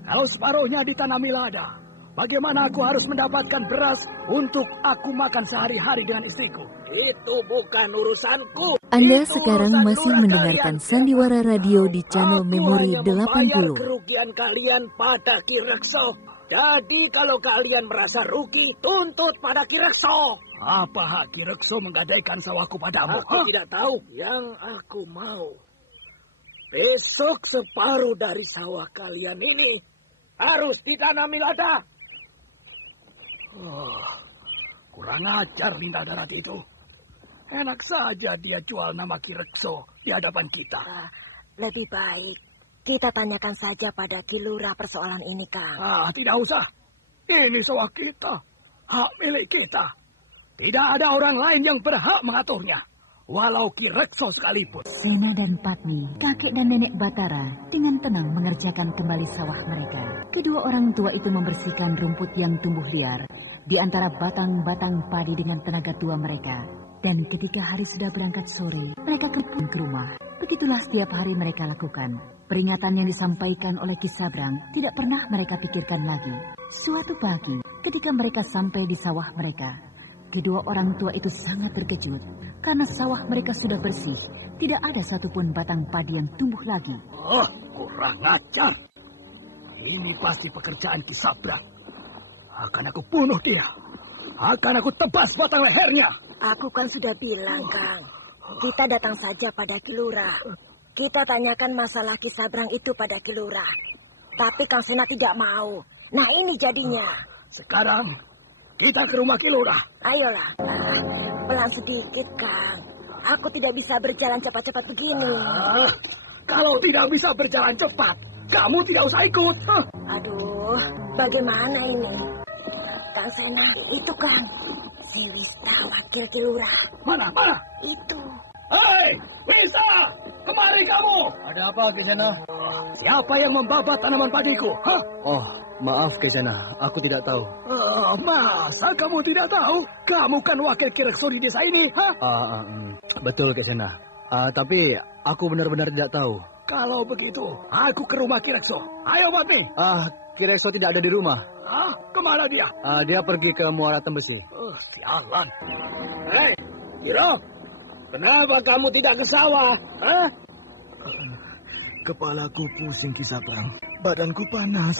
Kalau separuhnya ditanami lada, bagaimana aku harus mendapatkan beras untuk aku makan sehari-hari dengan istriku? Itu bukan urusanku. Anda sekarang masih mendengarkan Sandiwara Radio di channel Memori 80. Kerugian kalian pada Ki Rekso. Jadi kalau kalian merasa rugi, tuntut pada Ki Rekso. Apa hak Ki Rekso menggadaikan sawahku padamu? Aku tidak tahu. Yang aku mau, besok separuh dari sawah kalian ini harus ditanami lada. Kurang ajar lintah darat itu. Enak saja dia jual nama Ki Rekso di hadapan kita. Lebih baik kita tanyakan saja pada Ki Lurah persoalan ini, Kang. Tidak usah. Ini sawah kita. Hak milik kita. Tidak ada orang lain yang berhak mengaturnya. walau Ki Rekso sekalipun. Sena dan Patni, kakek dan nenek Batara, dengan tenang mengerjakan kembali sawah mereka. Kedua orang tua itu membersihkan rumput yang tumbuh liar di antara batang-batang padi dengan tenaga tua mereka. Dan ketika hari sudah berangkat sore, mereka kembali ke rumah. Begitulah setiap hari mereka lakukan. Peringatan yang disampaikan oleh Ki Sabrang tidak pernah mereka pikirkan lagi. Suatu pagi, ketika mereka sampai di sawah mereka, kedua orang tua itu sangat terkejut karena sawah mereka sudah bersih. Tidak ada satupun batang padi yang tumbuh lagi. Oh, kurang ajar. Ini pasti pekerjaan Ki Sabrang. Akan aku bunuh dia. Akan aku tebas batang lehernya. Aku kan sudah bilang, Kang. Kita datang saja pada Ki Lurah. Kita tanyakan masalah Ki Sabrang itu pada Ki Lurah. Tapi Kang Sena tidak mau. Nah ini jadinya. Sekarang kita ke rumah Ki Lurah. Ayolah. Pelan sedikit, Kang. Aku tidak bisa berjalan cepat-cepat begini. Kalau tidak bisa berjalan cepat, kamu tidak usah ikut. Aduh, bagaimana ini? Kang Sena, itu Kang. Si Wista, wakil Ki Lurah. Mana? Itu. Hei, Wista! Kemari kamu! Ada apa, Ki Sena? Siapa yang membabat tanaman padiku? Hah? Oh, maaf Ki Sena, aku tidak tahu. Masa kamu tidak tahu? Kamu kan wakil Ki Rekso di desa ini, ha? Betul Ki Sena. Tapi aku benar-benar tidak tahu. Kalau begitu, aku ke rumah Ki Rekso. Ayo, Patni. Ki Rekso tidak ada di rumah. Kemana dia? Dia pergi ke Muara Tembesi. Sialan. Hei, Kiro. Kenapa kamu tidak ke sawah? Kepalaku pusing, Ki Sabrang. Badanku panas.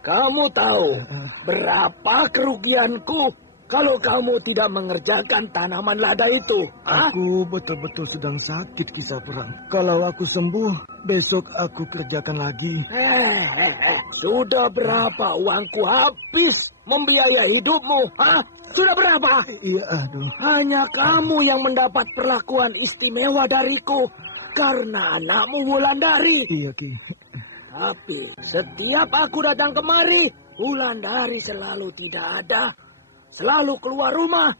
Kamu tahu berapa kerugianku kalau kamu tidak mengerjakan tanaman lada itu? Aku betul-betul sedang sakit, Ki Sabrang. Kalau aku sembuh, besok aku kerjakan lagi. Sudah berapa uangku habis membiayai hidupmu? Sudah berapa? Iya, aduh. Hanya kamu yang mendapat perlakuan istimewa dariku karena anakmu Wulandari. Iya, Ki. Tapi setiap aku datang kemari, Wulandari selalu tidak ada. Selalu keluar rumah.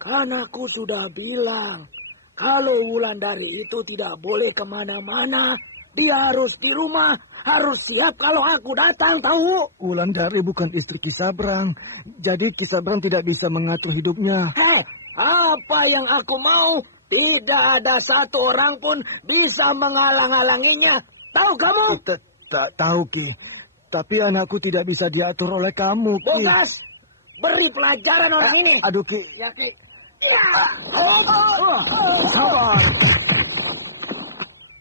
Karena aku sudah bilang, kalau Wulandari itu tidak boleh kemana-mana. Dia harus di rumah, harus siap kalau aku datang, tahu? Wulandari bukan istri Ki Sabrang. Jadi Ki Sabrang tidak bisa mengatur hidupnya. Apa yang aku mau, tidak ada satu orang pun bisa menghalang-halanginya. Tahu kamu? Tak tahu, Ki. Tapi anakku tidak bisa diatur oleh kamu, Ki. Bogas! Beri pelajaran orang ini. Aduh, Ki. Ya, Ki. Sabar.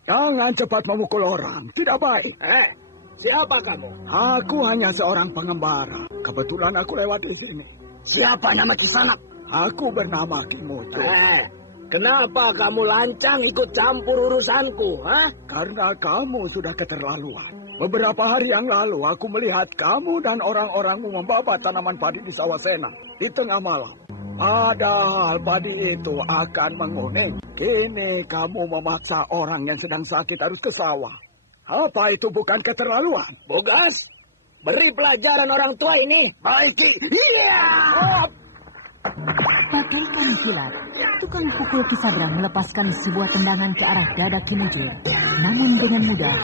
Jangan cepat memukul orang. Tidak baik. Siapa kamu? Aku hanya seorang pengembara. Kebetulan aku lewat di sini. Siapa nama Kisanak? Aku bernama Ki Mojo. Kenapa kamu lancang ikut campur urusanku? Karena kamu sudah keterlaluan. Beberapa hari yang lalu aku melihat kamu dan orang-orangmu membabat tanaman padi di sawah Sena di tengah malam. Padahal padi itu akan menguning. Kini kamu memaksa orang yang sedang sakit harus ke sawah. Apa itu bukan keterlaluan? Bogas, beri pelajaran orang tua ini. Baik, Ki. Bagaikan kilat, tukang pukul Ki Sabrang melepaskan sebuah tendangan ke arah dada Ki Mujur. Namun dengan mudah,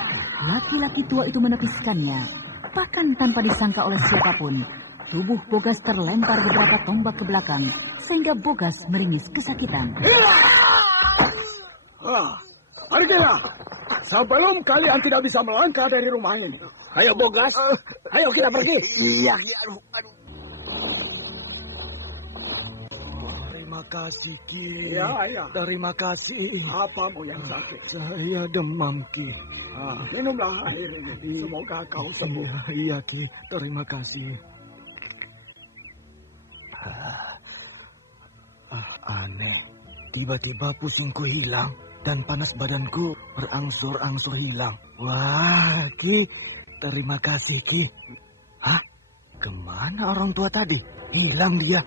laki-laki tua itu menepiskannya. Bahkan tanpa disangka oleh siapapun, tubuh Bogas terlempar beberapa tombak ke belakang, sehingga Bogas meringis kesakitan. Pergilah, sebelum kalian tidak bisa melangkah dari rumah ini. Ayo Bogas, ayo kita pergi. Iya, aduh. Terima kasih, Ki. Ya. Terima kasih. Apamu yang sakit? Saya demam, Ki. Minumlah air ini. Semoga kau sembuh. Iya, Ki. Terima kasih. Aneh. Tiba-tiba pusingku hilang dan panas badanku berangsur-angsur hilang. Wah, Ki. Terima kasih, Ki. Kemana orang tua tadi? Hilang dia.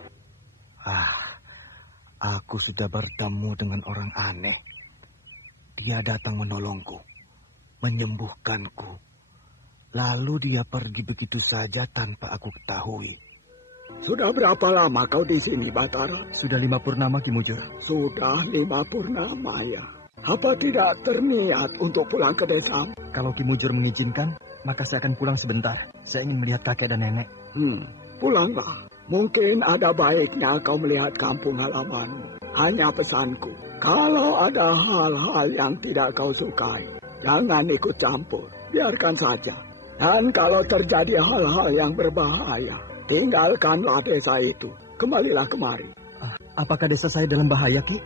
Aku sudah bertemu dengan orang aneh. Dia datang menolongku, menyembuhkanku. Lalu dia pergi begitu saja tanpa aku ketahui. Sudah berapa lama kau di sini, Batara? Sudah 5 purnama, Ki Mujur. Sudah 5 purnama, ya. Apa tidak terniat untuk pulang ke desa? Kalau Ki Mujur mengizinkan, maka saya akan pulang sebentar. Saya ingin melihat kakek dan nenek. Pulanglah. Mungkin ada baiknya kau melihat kampung halamanmu. Hanya pesanku, kalau ada hal-hal yang tidak kau sukai, jangan ikut campur. Biarkan saja. Dan kalau terjadi hal-hal yang berbahaya, tinggalkanlah desa itu. Kembalilah kemari. Apakah desa saya dalam bahaya, Ki?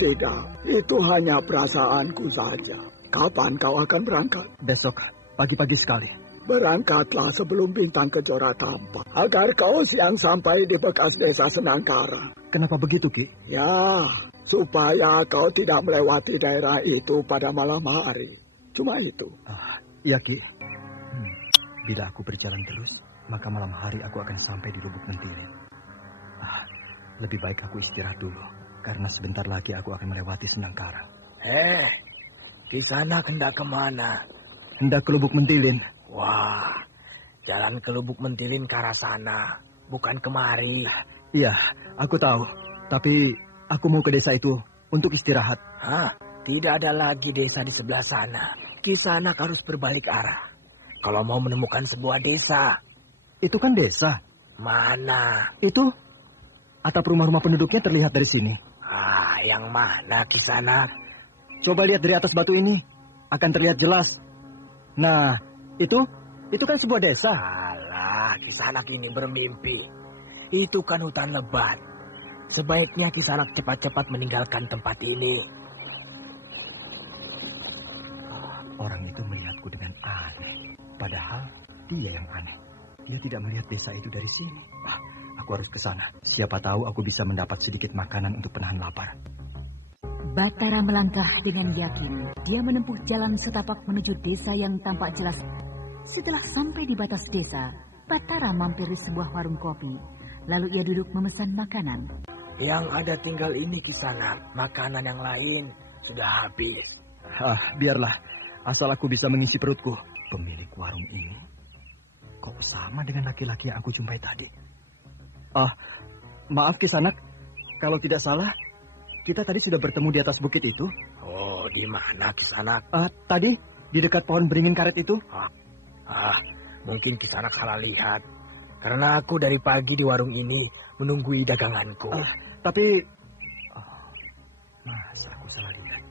Tidak. Itu hanya perasaanku saja. Kapan kau akan berangkat? Besok, pagi-pagi sekali. Berangkatlah sebelum bintang kejora tampak, agar kau siang sampai di bekas desa Senangkara. Kenapa begitu, Ki? Ya, supaya kau tidak melewati daerah itu pada malam hari. Cuma itu. Iya, Ki. Bila aku berjalan terus, maka malam hari aku akan sampai di Lubuk Mentilin. Lebih baik aku istirahat dulu, karena sebentar lagi aku akan melewati Senangkara. Kisana hendak kemana? Hendak ke Lubuk Mentilin. Wah, jalan ke Lubuk Mentilin ke arah sana, bukan kemari. Iya, aku tahu. Tapi aku mau ke desa itu untuk istirahat. Tidak ada lagi desa di sebelah sana. Kisanak harus berbalik arah. Kalau mau menemukan sebuah desa. Itu kan desa. Mana? Itu atap rumah-rumah penduduknya terlihat dari sini. Yang mana, Kisanak? Coba lihat dari atas batu ini. Akan terlihat jelas. Nah, itu kan sebuah desa. Alah, Kisanak ini bermimpi. Itu kan hutan lebat. Sebaiknya Kisanak cepat-cepat meninggalkan tempat ini. Orang itu melihatku dengan aneh. Padahal dia yang aneh. Dia tidak melihat desa itu dari sini. Aku harus ke sana. Siapa tahu aku bisa mendapat sedikit makanan untuk penahan lapar. Batara melangkah dengan yakin. Dia menempuh jalan setapak menuju desa yang tampak jelas. Setelah sampai di batas desa, Batara mampir di sebuah warung kopi. Lalu ia duduk memesan makanan. Yang ada tinggal ini, Kisanak. Makanan yang lain sudah habis. Biarlah. Asal aku bisa mengisi perutku. Pemilik warung ini kok sama dengan laki-laki yang aku jumpai tadi? Maaf Kisanak. Kalau tidak salah, kita tadi sudah bertemu di atas bukit itu. Oh, di mana, Kisanak? Tadi, di dekat pohon beringin karet itu. Mungkin Kisanak salah lihat. Karena aku dari pagi di warung ini menunggui daganganku. Tapi... masa aku salah lihat?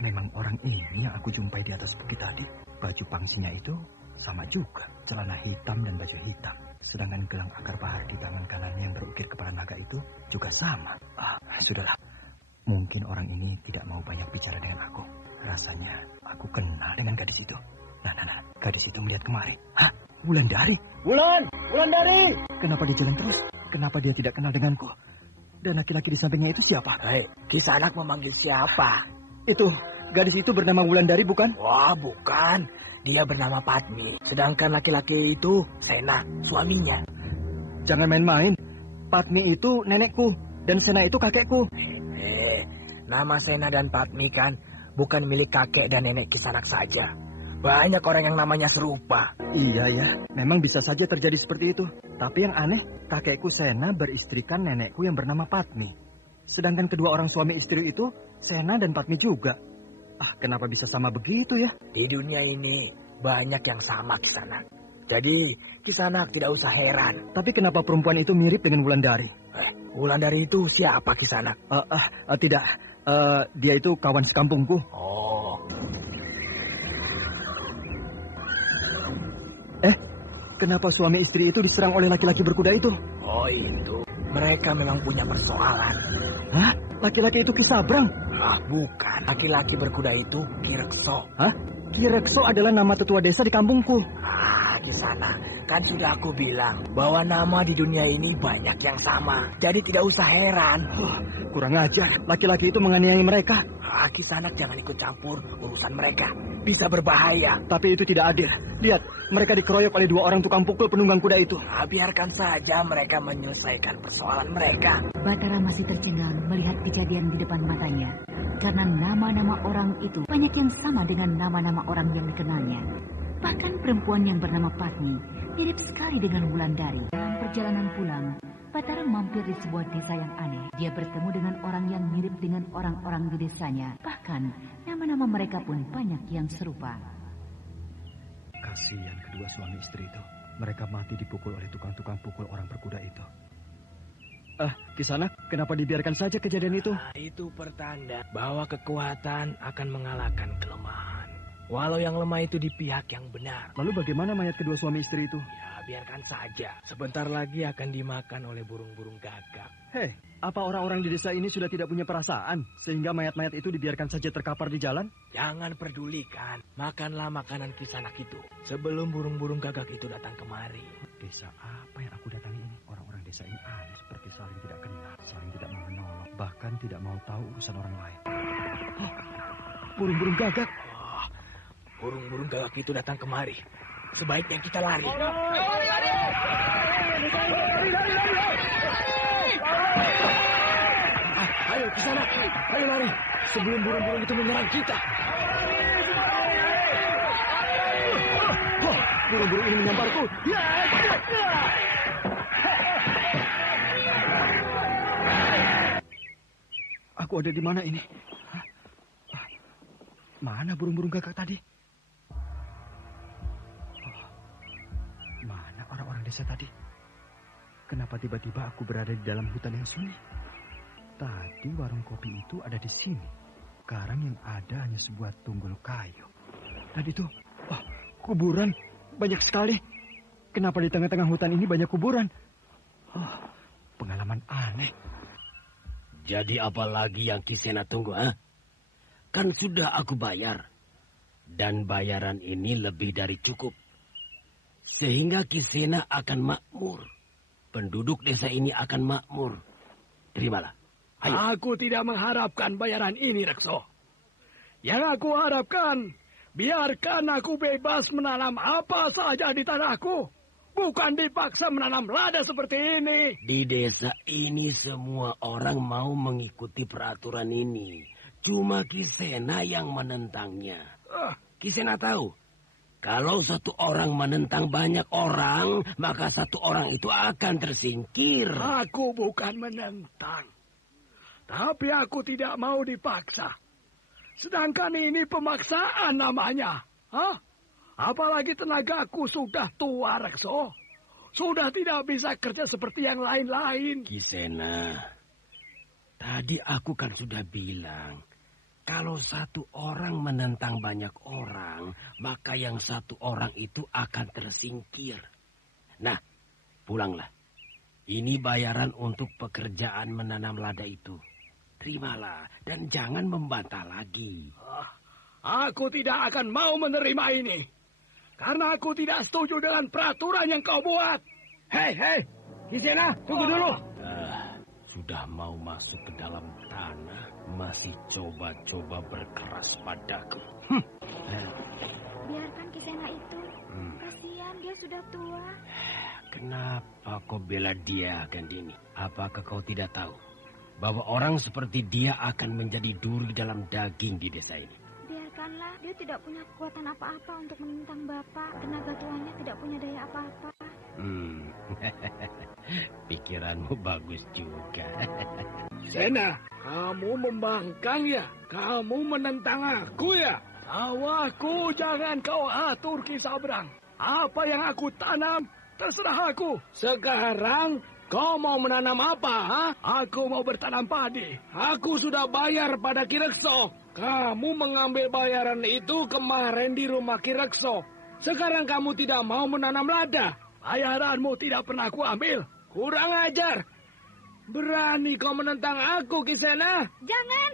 Memang orang ini yang aku jumpai di atas bukit tadi. Baju pangsinya itu sama juga. Celana hitam dan baju hitam. Sedangkan gelang akar bahar di tangan kanannya yang berukir kepala naga itu juga sama. Sudahlah. Mungkin orang ini tidak mau banyak bicara dengan aku. Rasanya aku kenal dengan gadis itu. Nah, gadis itu melihat kemari. Wulandari. Wulandari! Kenapa dia jalan terus? Kenapa dia tidak kenal denganku? Dan laki-laki di sampingnya itu siapa? Kisanak memanggil siapa? Itu, gadis itu bernama Wulandari bukan? Wah, bukan. Dia bernama Padmi. Sedangkan laki-laki itu Sena, suaminya. Jangan main-main. Padmi itu nenekku dan Sena itu kakekku. Nama Sena dan Padmi kan bukan milik kakek dan nenek Kisanak saja. Banyak orang yang namanya serupa. Iya ya, memang bisa saja terjadi seperti itu. Tapi yang aneh, kakekku Sena beristrikan nenekku yang bernama Padmi. Sedangkan kedua orang suami istri itu, Sena dan Padmi juga. Kenapa bisa sama begitu ya? Di dunia ini banyak yang sama, Kisanak. Jadi, Kisanak tidak usah heran. Tapi kenapa perempuan itu mirip dengan Wulandari? Wulandari itu siapa, Kisanak? Tidak. Dia itu kawan sekampungku. Oh. Kenapa suami istri itu diserang oleh laki-laki berkuda itu? Oh, itu. Mereka memang punya persoalan. Laki-laki itu Kisabrang? Bukan. Laki-laki berkuda itu Kirekso. Kirekso adalah nama tetua desa di kampungku. Kisanak, kan sudah aku bilang bahwa nama di dunia ini banyak yang sama. Jadi tidak usah heran. Kurang ajar. Laki-laki itu menganiaya mereka. Kisanak jangan ikut campur urusan mereka. Bisa berbahaya. Tapi itu tidak adil. Lihat, mereka dikeroyok oleh 2 orang tukang pukul penunggang kuda itu. Biarkan saja mereka menyelesaikan persoalan mereka. Batara masih tercengang melihat kejadian di depan matanya. Karena nama-nama orang itu banyak yang sama dengan nama-nama orang yang dikenalnya. Bahkan perempuan yang bernama Padmi mirip sekali dengan Wulandari. Dalam perjalanan pulang, Batara mampir di sebuah desa yang aneh. Dia bertemu dengan orang yang mirip dengan orang-orang di desanya. Bahkan nama-nama mereka pun banyak yang serupa. Kasihan kedua suami istri itu. Mereka mati dipukul oleh tukang-tukang pukul orang berkuda itu. Kisanak, kenapa dibiarkan saja kejadian itu? Itu pertanda bahwa kekuatan akan mengalahkan kelemahan. Walau yang lemah itu di pihak yang benar. Lalu bagaimana mayat kedua suami istri itu? Ya, biarkan saja. Sebentar lagi akan dimakan oleh burung-burung gagak. Hei, apa orang-orang di desa ini sudah tidak punya perasaan sehingga mayat-mayat itu dibiarkan saja terkapar di jalan? Jangan pedulikan. Makanlah makanan Kisanak itu sebelum burung-burung gagak itu datang kemari. Desa apa yang aku datangi ini? Orang-orang desa ini aneh, seperti saling tidak kenal, saling tidak mau menolong, bahkan tidak mau tahu urusan orang lain. Burung-burung gagak. Burung-burung gagak itu datang kemari. Sebaiknya kita lari. Ayo ke sana. Ayo lari. Sebelum burung-burung itu menyerang kita. Burung-burung ini menyamparku. Aku ada di mana ini? Mana burung-burung gagak tadi? Mana orang-orang desa tadi? Kenapa tiba-tiba aku berada di dalam hutan yang sunyi? Tadi warung kopi itu ada di sini. Sekarang yang ada hanya sebuah tunggul kayu. Dan itu, kuburan banyak sekali. Kenapa di tengah-tengah hutan ini banyak kuburan? Pengalaman aneh. Jadi apa lagi yang Kisena tunggu, ha? Kan sudah aku bayar. Dan bayaran ini lebih dari cukup. Sehingga Kisena akan makmur. Penduduk desa ini akan makmur. Terimalah. Ayo. Aku tidak mengharapkan bayaran ini, Rekso. Yang aku harapkan, biarkan aku bebas menanam apa saja di tanahku. Bukan dipaksa menanam lada seperti ini. Di desa ini semua orang mau mengikuti peraturan ini. Cuma Kisena yang menentangnya. Kisena tahu, kalau satu orang menentang banyak orang, maka satu orang itu akan tersingkir. Aku bukan menentang. Tapi aku tidak mau dipaksa. Sedangkan ini pemaksaan namanya. Apalagi tenagaku sudah tua, Rekso. Sudah tidak bisa kerja seperti yang lain-lain. Kisena, tadi aku kan sudah bilang, kalau satu orang menentang banyak orang, maka yang satu orang itu akan tersingkir. Nah, pulanglah. Ini bayaran untuk pekerjaan menanam lada itu. Terimalah dan jangan membantah lagi. Aku tidak akan mau menerima ini. Karena aku tidak setuju dengan peraturan yang kau buat. Hei, Kisena, tunggu dulu. Sudah mau masuk ke dalam tanah, masih coba-coba berkeras padaku. Biarkan Kisena itu. Kasihan, dia sudah tua. Kenapa kau bela dia, Gandini? Apakah kau tidak tahu bahwa orang seperti dia akan menjadi duri dalam daging di desa ini? Biarkanlah, dia tidak punya kekuatan apa-apa untuk menentang Bapak. Tenaga tuanya tidak punya daya apa-apa. Pikiranmu bagus juga. Sena, kamu membangkang ya? Kamu menentang aku ya? Sawahku jangan kau atur, Kisabrang. Apa yang aku tanam, terserah aku. Sekarang kau mau menanam apa, ha? Aku mau bertanam padi. Aku sudah bayar pada Kirekso. Kamu mengambil bayaran itu kemarin di rumah Kirekso. Sekarang kamu tidak mau menanam lada. Bayaranmu tidak pernah aku ambil. Kurang ajar. Berani kau menentang aku, Kisena? Jangan.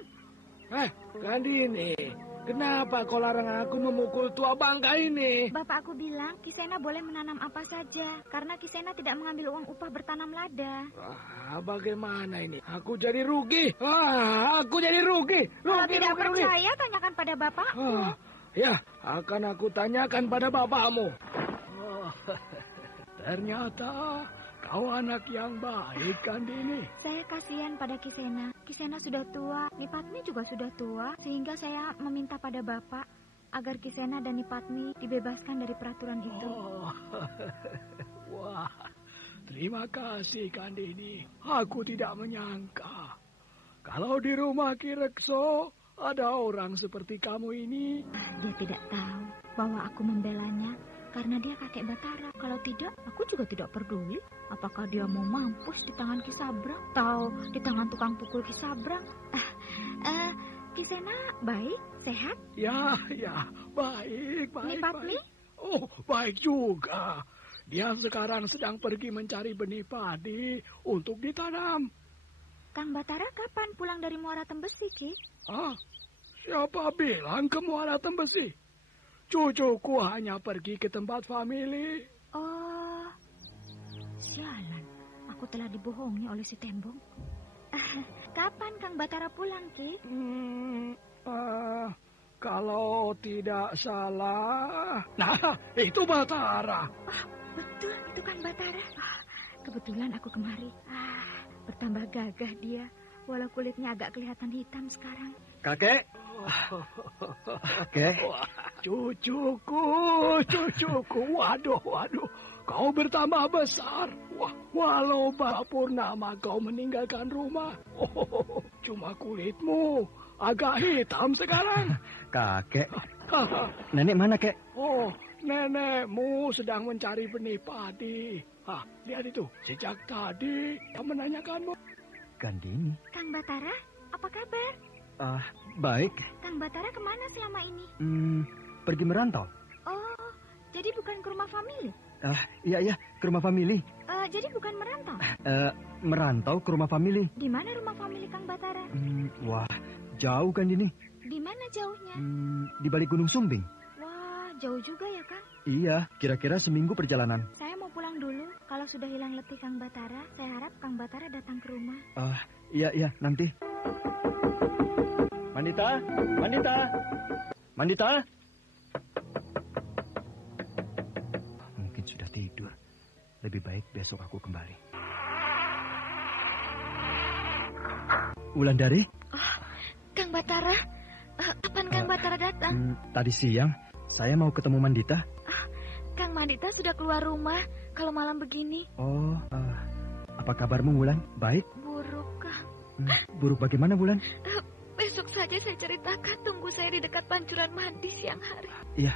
Gandini, kenapa kau larang aku memukul tua bangka ini? Bapak aku bilang Kisena boleh menanam apa saja. Karena Kisena tidak mengambil uang upah bertanam lada. Bagaimana ini? Aku jadi rugi. Aku jadi rugi. Kalau tidak percaya, tanyakan pada bapakku. Ya, akan aku tanyakan pada bapakmu. Ternyata kau anak yang baik, Gandini. Saya kasihan pada Kisena. Kisena sudah tua, Nipatmi juga sudah tua. Sehingga saya meminta pada Bapak agar Kisena dan Nipatmi dibebaskan dari peraturan itu. Wah, Terima kasih, Kandini. Aku tidak menyangka. Kalau di rumah Ki Rekso ada orang seperti kamu ini. Dia tidak tahu bahwa aku membelanya karena dia kakek Batara. Kalau tidak, aku juga tidak peduli. Apakah dia mau mampus di tangan Ki Sabrang atau di tangan tukang pukul Ki Sabrang? Kisena baik, sehat? Ya, baik. Nipatmi? Oh, baik juga. Dia sekarang sedang pergi mencari benih padi untuk ditanam. Kang Batara kapan pulang dari Muara Tembesi, Ki? Siapa bilang ke Muara Tembesi? Cucuku hanya pergi ke tempat famili. Oh, sialan. Aku telah dibohongi oleh si Tembong. Kapan Kang Batara pulang, Ki? Kalau tidak salah... Nah, itu Batara. Betul, itu Kang Batara. Kebetulan aku kemari. Bertambah gagah dia, walau kulitnya agak kelihatan hitam sekarang. Kakek. Kakek. Cucuku. Waduh. Kau bertambah besar. Walau Purnama kau meninggalkan rumah. Cuma kulitmu agak hitam sekarang. Kakek. Nenek mana, Kek? Nenekmu sedang mencari benih padi. Lihat itu. Sejak tadi dia menanyakanmu. Kandini. Kang Batara, apa kabar? Baik. Kang Batara kemana selama ini? Pergi merantau. Oh, jadi bukan ke rumah famili? Iya, ke rumah famili. Jadi bukan merantau? Merantau ke rumah famili. Di mana rumah famili Kang Batara? Wah, jauh Kandini. Di mana jauhnya? Di balik Gunung Sumbing. Wah, jauh juga ya, Kang? Iya, kira-kira seminggu perjalanan. Saya mau pulang dulu. Kalau sudah hilang letih Kang Batara, saya harap Kang Batara datang ke rumah. Iya, nanti. Mandita. Mungkin sudah tidur. Lebih baik besok aku kembali. Wulandari? Kang Batara, kapan Kang Batara datang? Tadi siang, saya mau ketemu Mandita. Kang Mandita sudah keluar rumah kalau malam begini. Apa kabarmu, Wulan? Baik? Buruk, Kang. Buruk bagaimana, Wulan? Besok saja saya ceritakan. Tunggu saya di dekat pancuran mandi siang hari. Iya.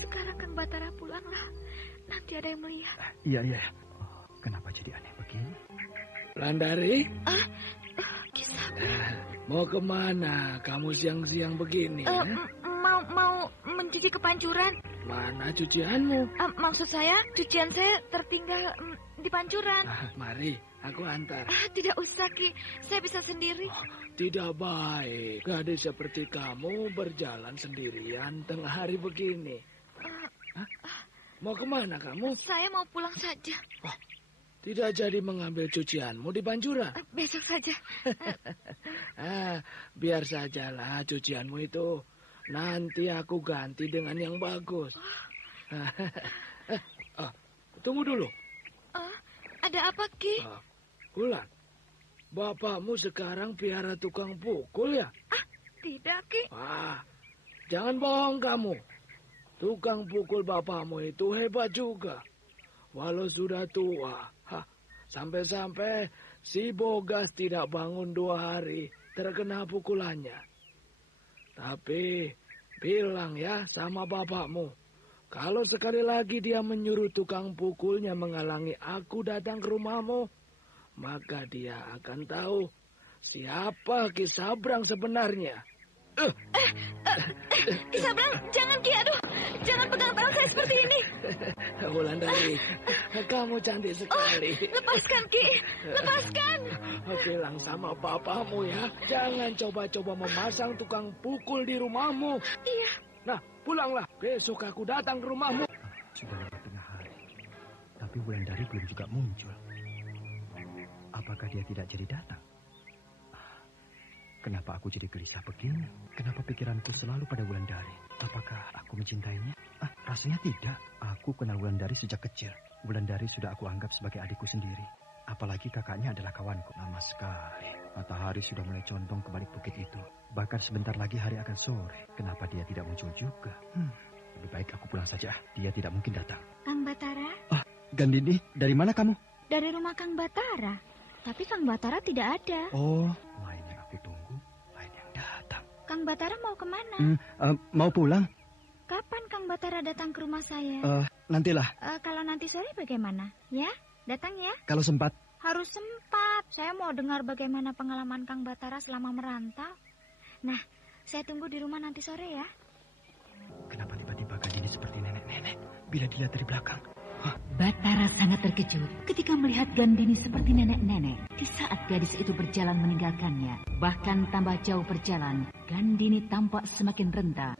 Sekarang Kang Batara pulanglah. Nanti ada yang melihat. Iya. Kenapa jadi aneh begini? Wulandari? Kisah. Mau kemana kamu siang-siang begini? Mau mencuci kepancuran. Mana cucianmu? Maksud saya, cucian saya tertinggal di pancuran. Mari, aku antar. Tidak usah, Ki. Saya bisa sendiri. Tidak baik. Gadis seperti kamu berjalan sendirian tengah hari begini. Mau kemana kamu? Saya mau pulang saja. Tidak jadi mengambil cucianmu di pancuran? Besok saja. Biar sajalah cucianmu itu. Nanti aku ganti dengan yang bagus. Tunggu dulu. Ada apa, Ki? Wulan, bapakmu sekarang piara tukang pukul ya? Tidak, Ki. Jangan bohong kamu. Tukang pukul bapakmu itu hebat juga. Walau sudah tua. Sampai-sampai si Bogas tidak bangun 2 hari terkena pukulannya. Tapi bilang ya sama bapakmu. Kalau sekali lagi dia menyuruh tukang pukulnya menghalangi aku datang ke rumahmu, maka dia akan tahu siapa Ki Sabrang sebenarnya. Ki Sabrang, jangan, Ki. Aduh, jangan pegang tangan saya seperti ini. Wulandari, kamu cantik sekali. Lepaskan, Ki. Lepaskan. Bilang sama papamu ya, jangan coba-coba memasang tukang pukul di rumahmu. Iya. Nah, pulanglah. Besok aku datang ke rumahmu. Sudah lewat tengah hari, tapi Wulandari belum juga muncul. Apakah dia tidak jadi datang? Kenapa aku jadi gelisah begini? Kenapa pikiranku selalu pada Wulandari? Apakah aku mencintainya? Rasanya tidak. Aku kenal Wulandari sejak kecil. Wulandari sudah aku anggap sebagai adikku sendiri. Apalagi kakaknya adalah kawanku. Lama sekali. Matahari sudah mulai condong ke balik bukit itu. Bahkan sebentar lagi hari akan sore. Kenapa dia tidak muncul juga? Lebih baik aku pulang saja. Dia tidak mungkin datang. Kang Batara? Gandini, dari mana kamu? Dari rumah Kang Batara. Tapi Kang Batara tidak ada. Oh, lain yang aku tunggu, lain yang datang. Kang Batara mau kemana? Mau pulang? Kapan Kang Batara datang ke rumah saya? Nantilah. Kalau nanti sore bagaimana? Ya, datang ya. Kalau sempat. Harus sempat. Saya mau dengar bagaimana pengalaman Kang Batara selama merantau. Nah, saya tunggu di rumah nanti sore ya. Kenapa tiba-tiba Gandini seperti nenek-nenek bila dilihat dari belakang? Batara sangat terkejut ketika melihat Gandini seperti nenek-nenek di saat gadis itu berjalan meninggalkannya. Bahkan tambah jauh berjalan, Gandini tampak semakin renta.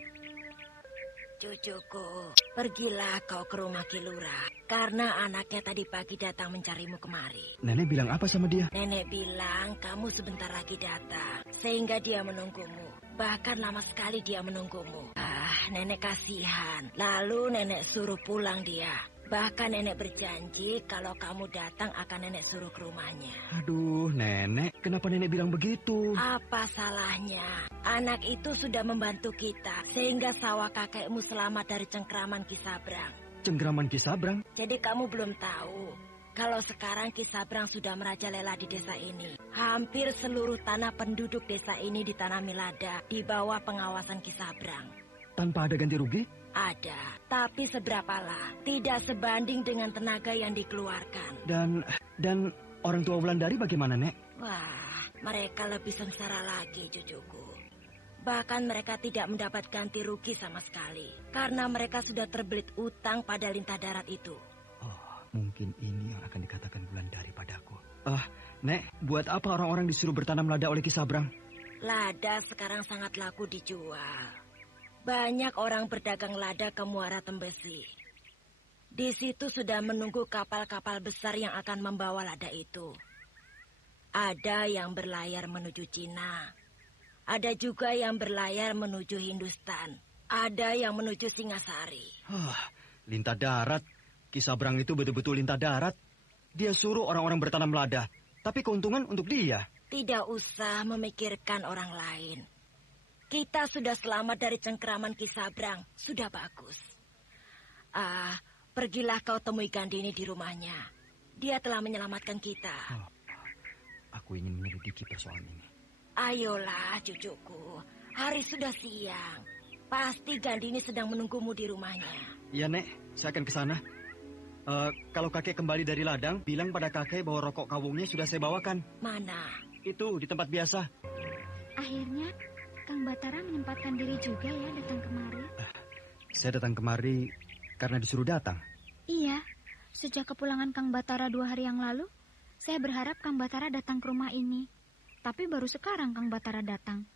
Cucuku, pergilah kau ke rumah Kilura, karena anaknya tadi pagi datang mencarimu kemari. Nenek bilang apa sama dia? Nenek bilang kamu sebentar lagi datang, sehingga dia menunggumu. Bahkan lama sekali dia menunggumu. Nenek kasihan. Lalu nenek suruh pulang dia. Bahkan nenek berjanji kalau kamu datang akan nenek suruh ke rumahnya. Aduh, nenek, kenapa nenek bilang begitu? Apa salahnya? Anak itu sudah membantu kita, sehingga sawah kakekmu selamat dari cengkraman Kisabrang. Cengkraman Kisabrang? Jadi kamu belum tahu kalau sekarang Kisabrang sudah merajalela di desa ini. Hampir seluruh tanah penduduk desa ini ditanami lada di bawah pengawasan Kisabrang. Tanpa ada ganti rugi? Ada, tapi seberapalah? Tidak sebanding dengan tenaga yang dikeluarkan. Dan orang tua Wulandari bagaimana, Nek? Wah, mereka lebih sengsara lagi, cucuku. Bahkan mereka tidak mendapat ganti rugi sama sekali. Karena mereka sudah terbelit utang pada lintah darat itu. Oh, mungkin ini yang akan dikatakan Wulandari padaku. Nek, buat apa orang-orang disuruh bertanam lada oleh Kisabrang? Lada sekarang sangat laku dijual. Banyak orang berdagang lada ke Muara Tembesi. Di situ sudah menunggu kapal-kapal besar yang akan membawa lada itu. Ada yang berlayar menuju Cina. Ada juga yang berlayar menuju Hindustan. Ada yang menuju Singasari. Lintah darat. Kisabrang itu betul-betul lintah darat. Dia suruh orang-orang bertanam lada. Tapi keuntungan untuk dia. Tidak usah memikirkan orang lain. Kita sudah selamat dari cengkraman Kisabrang. Sudah bagus. Pergilah kau temui Gandini di rumahnya. Dia telah menyelamatkan kita. Aku ingin menyelidiki persoalan ini. Ayolah, cucuku. Hari sudah siang. Pasti Gandini sedang menunggumu di rumahnya. Iya, Nek. Saya akan ke sana. Kalau kakek kembali dari ladang, bilang pada kakek bahwa rokok kawungnya sudah saya bawakan. Mana? Itu, di tempat biasa. Akhirnya Kang Batara menyempatkan diri juga ya datang kemari. Saya datang kemari karena disuruh datang. Iya, sejak kepulangan Kang Batara 2 hari yang lalu, saya berharap Kang Batara datang ke rumah ini. Tapi baru sekarang Kang Batara datang.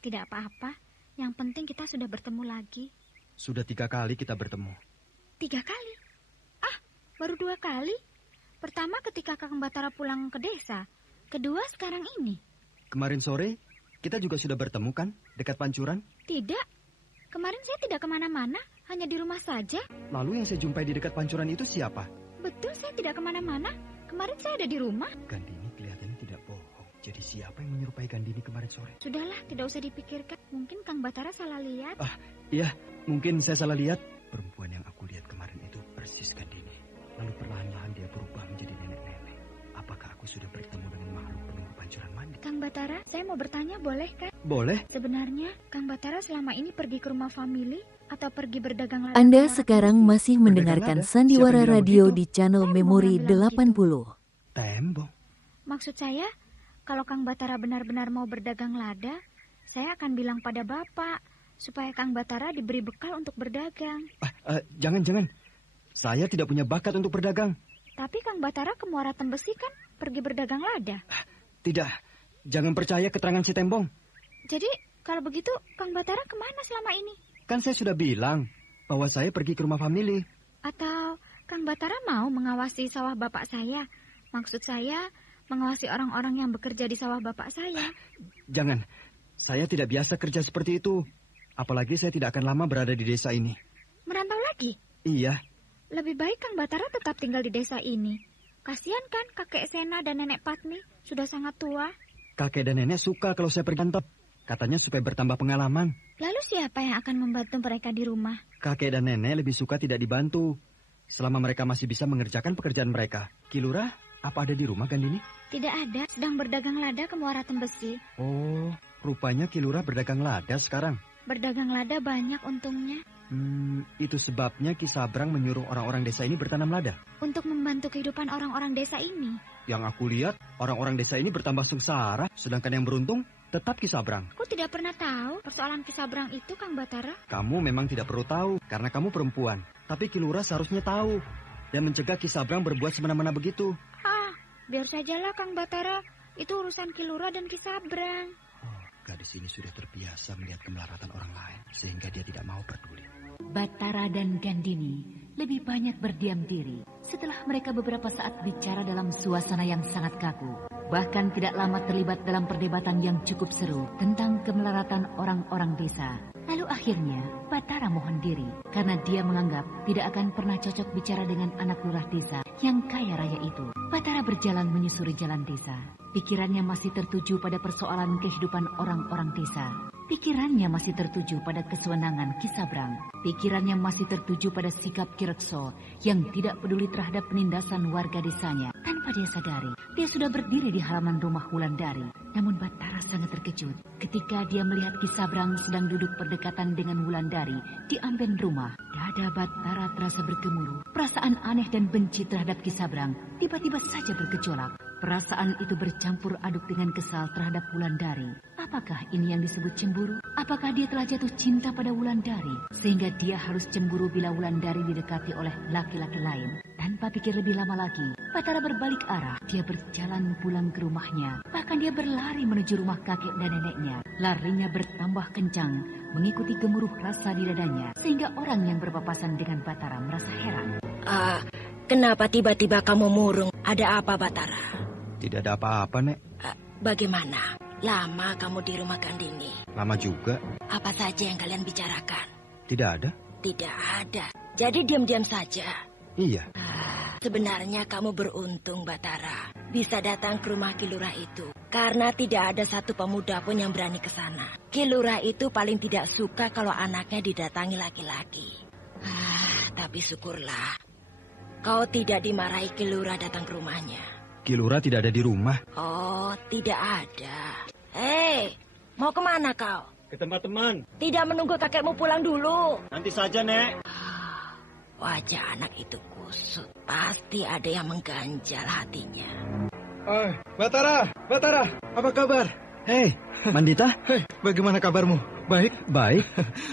Tidak apa-apa, yang penting kita sudah bertemu lagi. Sudah 3 kali kita bertemu. 3 kali? Baru 2 kali. Pertama ketika Kang Batara pulang ke desa. Kedua sekarang ini. Kemarin sore kita juga sudah bertemu kan, dekat Pancuran? Tidak. Kemarin saya tidak kemana-mana, hanya di rumah saja. Lalu yang saya jumpai di dekat Pancuran itu siapa? Betul, saya tidak kemana-mana. Kemarin saya ada di rumah. Gandini kelihatannya tidak bohong. Jadi siapa yang menyerupai Gandini kemarin sore? Sudahlah, tidak usah dipikirkan. Mungkin Kang Batara salah lihat. Iya, mungkin saya salah lihat. Perempuan yang aku lihat kemarin itu persis Gandini. Lalu perlahan-lahan dia berubah menjadi nenek-nenek. Apakah aku sudah bertemu dengan makhluk penunggu Pancuran mandi? Kang Batara, saya mau bertanya, boleh kan? Boleh. Sebenarnya, Kang Batara selama ini pergi ke rumah famili atau pergi berdagang lada? Anda sekarang masih mendengarkan Sandiwara Radio di channel Memori 80. Tembong. Maksud saya, kalau Kang Batara benar-benar mau berdagang lada, saya akan bilang pada Bapak, supaya Kang Batara diberi bekal untuk berdagang. Jangan. Saya tidak punya bakat untuk berdagang. Tapi Kang Batara ke Muara Tembesi kan pergi berdagang lada. Tidak, jangan percaya keterangan si Tembong. Jadi, kalau begitu Kang Batara kemana selama ini? Kan saya sudah bilang bahwa saya pergi ke rumah famili. Atau Kang Batara mau mengawasi sawah bapak saya? Maksud saya, mengawasi orang-orang yang bekerja di sawah bapak saya. Jangan, saya tidak biasa kerja seperti itu. Apalagi saya tidak akan lama berada di desa ini. Merantau lagi? Iya. Lebih baik Kang Batara tetap tinggal di desa ini. Kasihan kan kakek Sena dan nenek Patmi, sudah sangat tua. Kakek dan nenek suka kalau saya pergi kantor. Katanya supaya bertambah pengalaman. Lalu siapa yang akan membantu mereka di rumah? Kakek dan nenek lebih suka tidak dibantu. selama mereka masih bisa mengerjakan pekerjaan mereka. Kilurah, apa ada di rumah Gandini? Tidak ada, sedang berdagang lada ke Muara Tembesi. Oh, rupanya Kilurah berdagang lada sekarang. Berdagang lada banyak untungnya. Itu sebabnya Ki Sabrang menyuruh orang-orang desa ini bertanam lada. Untuk membantu kehidupan orang-orang desa ini. Yang aku lihat, orang-orang desa ini bertambah sengsara, sedangkan yang beruntung tetap Ki Sabrang. Aku tidak pernah tahu persoalan Ki Sabrang itu, Kang Batara. Kamu memang tidak perlu tahu, karena kamu perempuan. Tapi Kilurah seharusnya tahu, dan mencegah Ki Sabrang berbuat semena-mena begitu. Biar sajalah, Kang Batara. Itu urusan Kilurah dan Ki Sabrang. Gadis ini sudah terbiasa melihat kemelaratan orang lain, sehingga dia tidak mau peduli. Batara dan Gandini lebih banyak berdiam diri setelah mereka beberapa saat bicara dalam suasana yang sangat kaku. Bahkan tidak lama terlibat dalam perdebatan yang cukup seru tentang kemelaratan orang-orang desa. Lalu akhirnya Batara mohon diri karena dia menganggap tidak akan pernah cocok bicara dengan anak lurah desa yang kaya raya itu. Batara berjalan menyusuri jalan desa. Pikirannya masih tertuju pada persoalan kehidupan orang-orang desa. Pikirannya masih tertuju pada kesewenangan Ki Sabrang. Pikirannya masih tertuju pada sikap Ki Rekso yang tidak peduli terhadap penindasan warga desanya. Tanpa dia sadari, dia sudah berdiri di halaman rumah Wulandari. Namun Batara sangat terkejut ketika dia melihat Ki Sabrang sedang duduk berdekatan dengan Wulandari di amben rumah. Dada Batara terasa bergemuruh. Perasaan aneh dan benci terhadap Ki Sabrang tiba-tiba saja bergejolak. Perasaan itu bercampur aduk dengan kesal terhadap Wulandari. Apakah ini yang disebut cemburu? Apakah dia telah jatuh cinta pada Wulandari sehingga dia harus cemburu bila Wulandari didekati oleh laki-laki lain? Tanpa pikir lebih lama lagi, Batara berbalik arah. Dia berjalan pulang ke rumahnya. Bahkan dia berlari menuju rumah kakek dan neneknya. Larinya bertambah kencang, mengikuti gemuruh rasa di dadanya, sehingga orang yang berpapasan dengan Batara merasa heran. Kenapa tiba-tiba kamu murung? Ada apa, Batara? Tidak ada apa-apa, Nek. Bagaimana? Lama kamu di rumah Gandini? Lama juga. Apa saja yang kalian bicarakan? Tidak ada. Tidak ada. Jadi diam-diam saja? Iya. Sebenarnya kamu beruntung, Batara. Bisa datang ke rumah Kilurah itu. Karena tidak ada satu pemuda pun yang berani ke sana. Kilurah itu paling tidak suka kalau anaknya didatangi laki-laki. Tapi syukurlah. Kau tidak dimarahi Kilurah datang ke rumahnya. Kilurah tidak ada di rumah. Oh, tidak ada. Hei, mau kemana kau? Ke tempat teman. Tidak menunggu kakekmu pulang dulu. Nanti saja, Nek. Wajah anak itu kusut. Pasti ada yang mengganjal hatinya. Batara, apa kabar? Hei, Mandita. Hei, bagaimana kabarmu? Baik? Baik.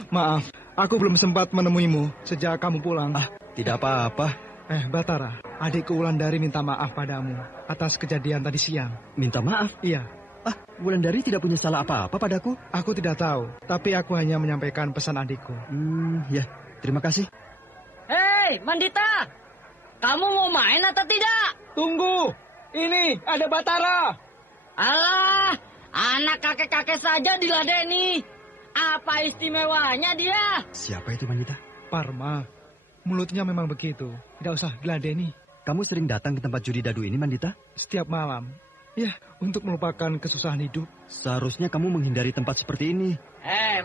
Maaf, aku belum sempat menemuimu sejak kamu pulang. Tidak apa-apa. Batara, adikku Wulandari minta maaf padamu atas kejadian tadi siang. Minta maaf? Iya. Wulandari tidak punya salah apa-apa padaku? Aku tidak tahu, tapi aku hanya menyampaikan pesan adikku. Ya, terima kasih. Hei, Mandita! Kamu mau main atau tidak? Tunggu! Ini, ada Batara! Alah, anak kakek-kakek saja diladeni. Apa istimewanya dia? Siapa itu, Mandita? Parma. Mulutnya memang begitu. Tidak usah diladeni. Kamu sering datang ke tempat judi dadu ini, Mandita? Setiap malam. Ya, untuk melupakan kesusahan hidup. Seharusnya kamu menghindari tempat seperti ini.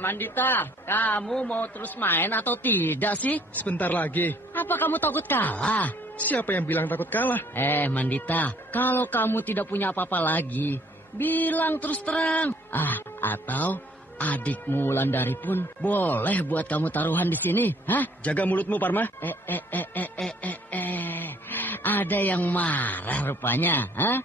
Mandita, kamu mau terus main atau tidak sih? Sebentar lagi. Apa kamu takut kalah? Siapa yang bilang takut kalah? Mandita, kalau kamu tidak punya apa-apa lagi, bilang terus terang. Atau adikmu Wulandari pun boleh buat kamu taruhan di sini, hah? Jaga mulutmu, Parma. Ada yang marah rupanya, hah?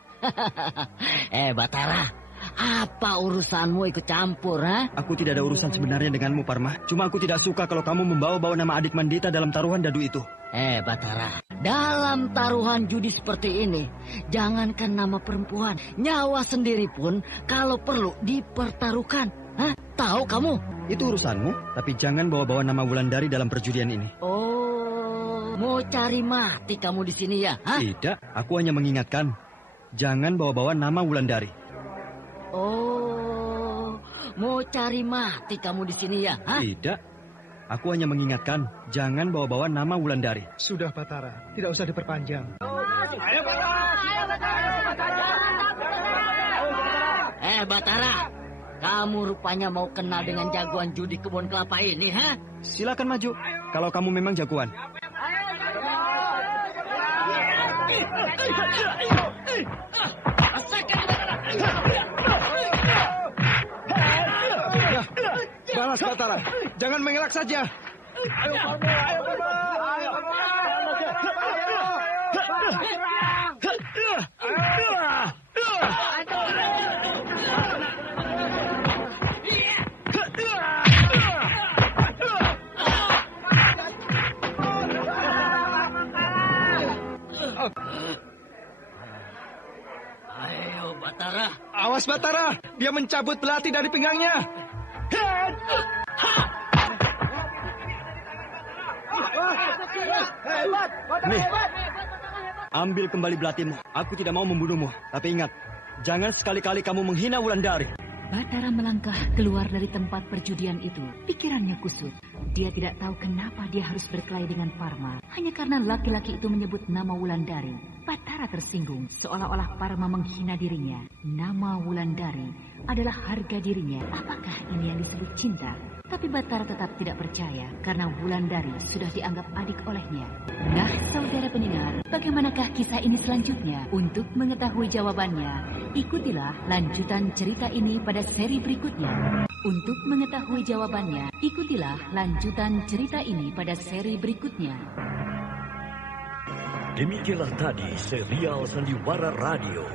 Batara, apa urusanmu ikut campur, ha? Aku tidak ada urusan sebenarnya denganmu, Parma. Cuma aku tidak suka kalau kamu membawa-bawa nama adik Mandita dalam taruhan dadu itu. Batara, dalam taruhan judi seperti ini, jangankan nama perempuan, nyawa sendiri pun kalau perlu dipertaruhkan. Hah? Tahu kamu? Itu urusanmu, tapi jangan bawa-bawa nama Wulandari dalam perjudian ini. Oh, mau cari mati kamu di sini ya? Hah? Tidak, aku hanya mengingatkan. Jangan bawa-bawa nama Wulandari. Oh, mau cari mati kamu di sini ya? Hah? Tidak, aku hanya mengingatkan. Jangan bawa-bawa nama Wulandari. Sudah, Batara. Tidak usah diperpanjang. Ayo, Batara. Kamu rupanya mau kenal dengan jagoan judi kebun kelapa ini, ha? Silakan maju, kalau kamu memang jagoan. Ya, balas Batara. Jangan mengelak saja. Ayo, Parma. Ayo, Parma. Ayo, Parma. Ayo, Batara. Awas Batara, dia mencabut belati dari pinggangnya. Nih, ambil kembali belatimu. Aku tidak mau membunuhmu. Tapi ingat, jangan sekali-kali kamu menghina Wulandari. Batara melangkah keluar dari tempat perjudian itu. Pikirannya kusut. Dia tidak tahu kenapa dia harus berkelahi dengan Parma. Hanya karena laki-laki itu menyebut nama Wulandari. Batara tersinggung, seolah-olah Parma menghina dirinya. Nama Wulandari adalah harga dirinya. Apakah ini yang disebut cinta? Tapi Batara tetap tidak percaya karena Wulandari sudah dianggap adik olehnya. Nah, saudara pendengar, bagaimanakah kisah ini selanjutnya? Untuk mengetahui jawabannya, ikutilah lanjutan cerita ini pada seri berikutnya. Untuk mengetahui jawabannya, ikutilah lanjutan cerita ini pada seri berikutnya. Demikianlah tadi serial Sandiwara Radio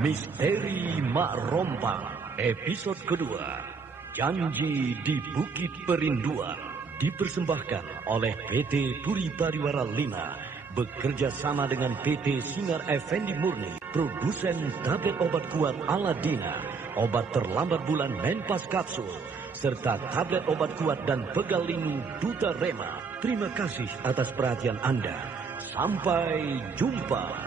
Misteri Mak Rompang episode kedua, Janji di Bukit Perinduan, dipersembahkan oleh PT Puri Pariwara 5 bekerja sama dengan PT Sinar Effendi Murni, produsen tablet obat kuat Aladina, obat terlambat bulan Menpas Kapsul, serta tablet obat kuat dan pegaling Duta Rema. Terima kasih atas perhatian Anda. Sampai jumpa.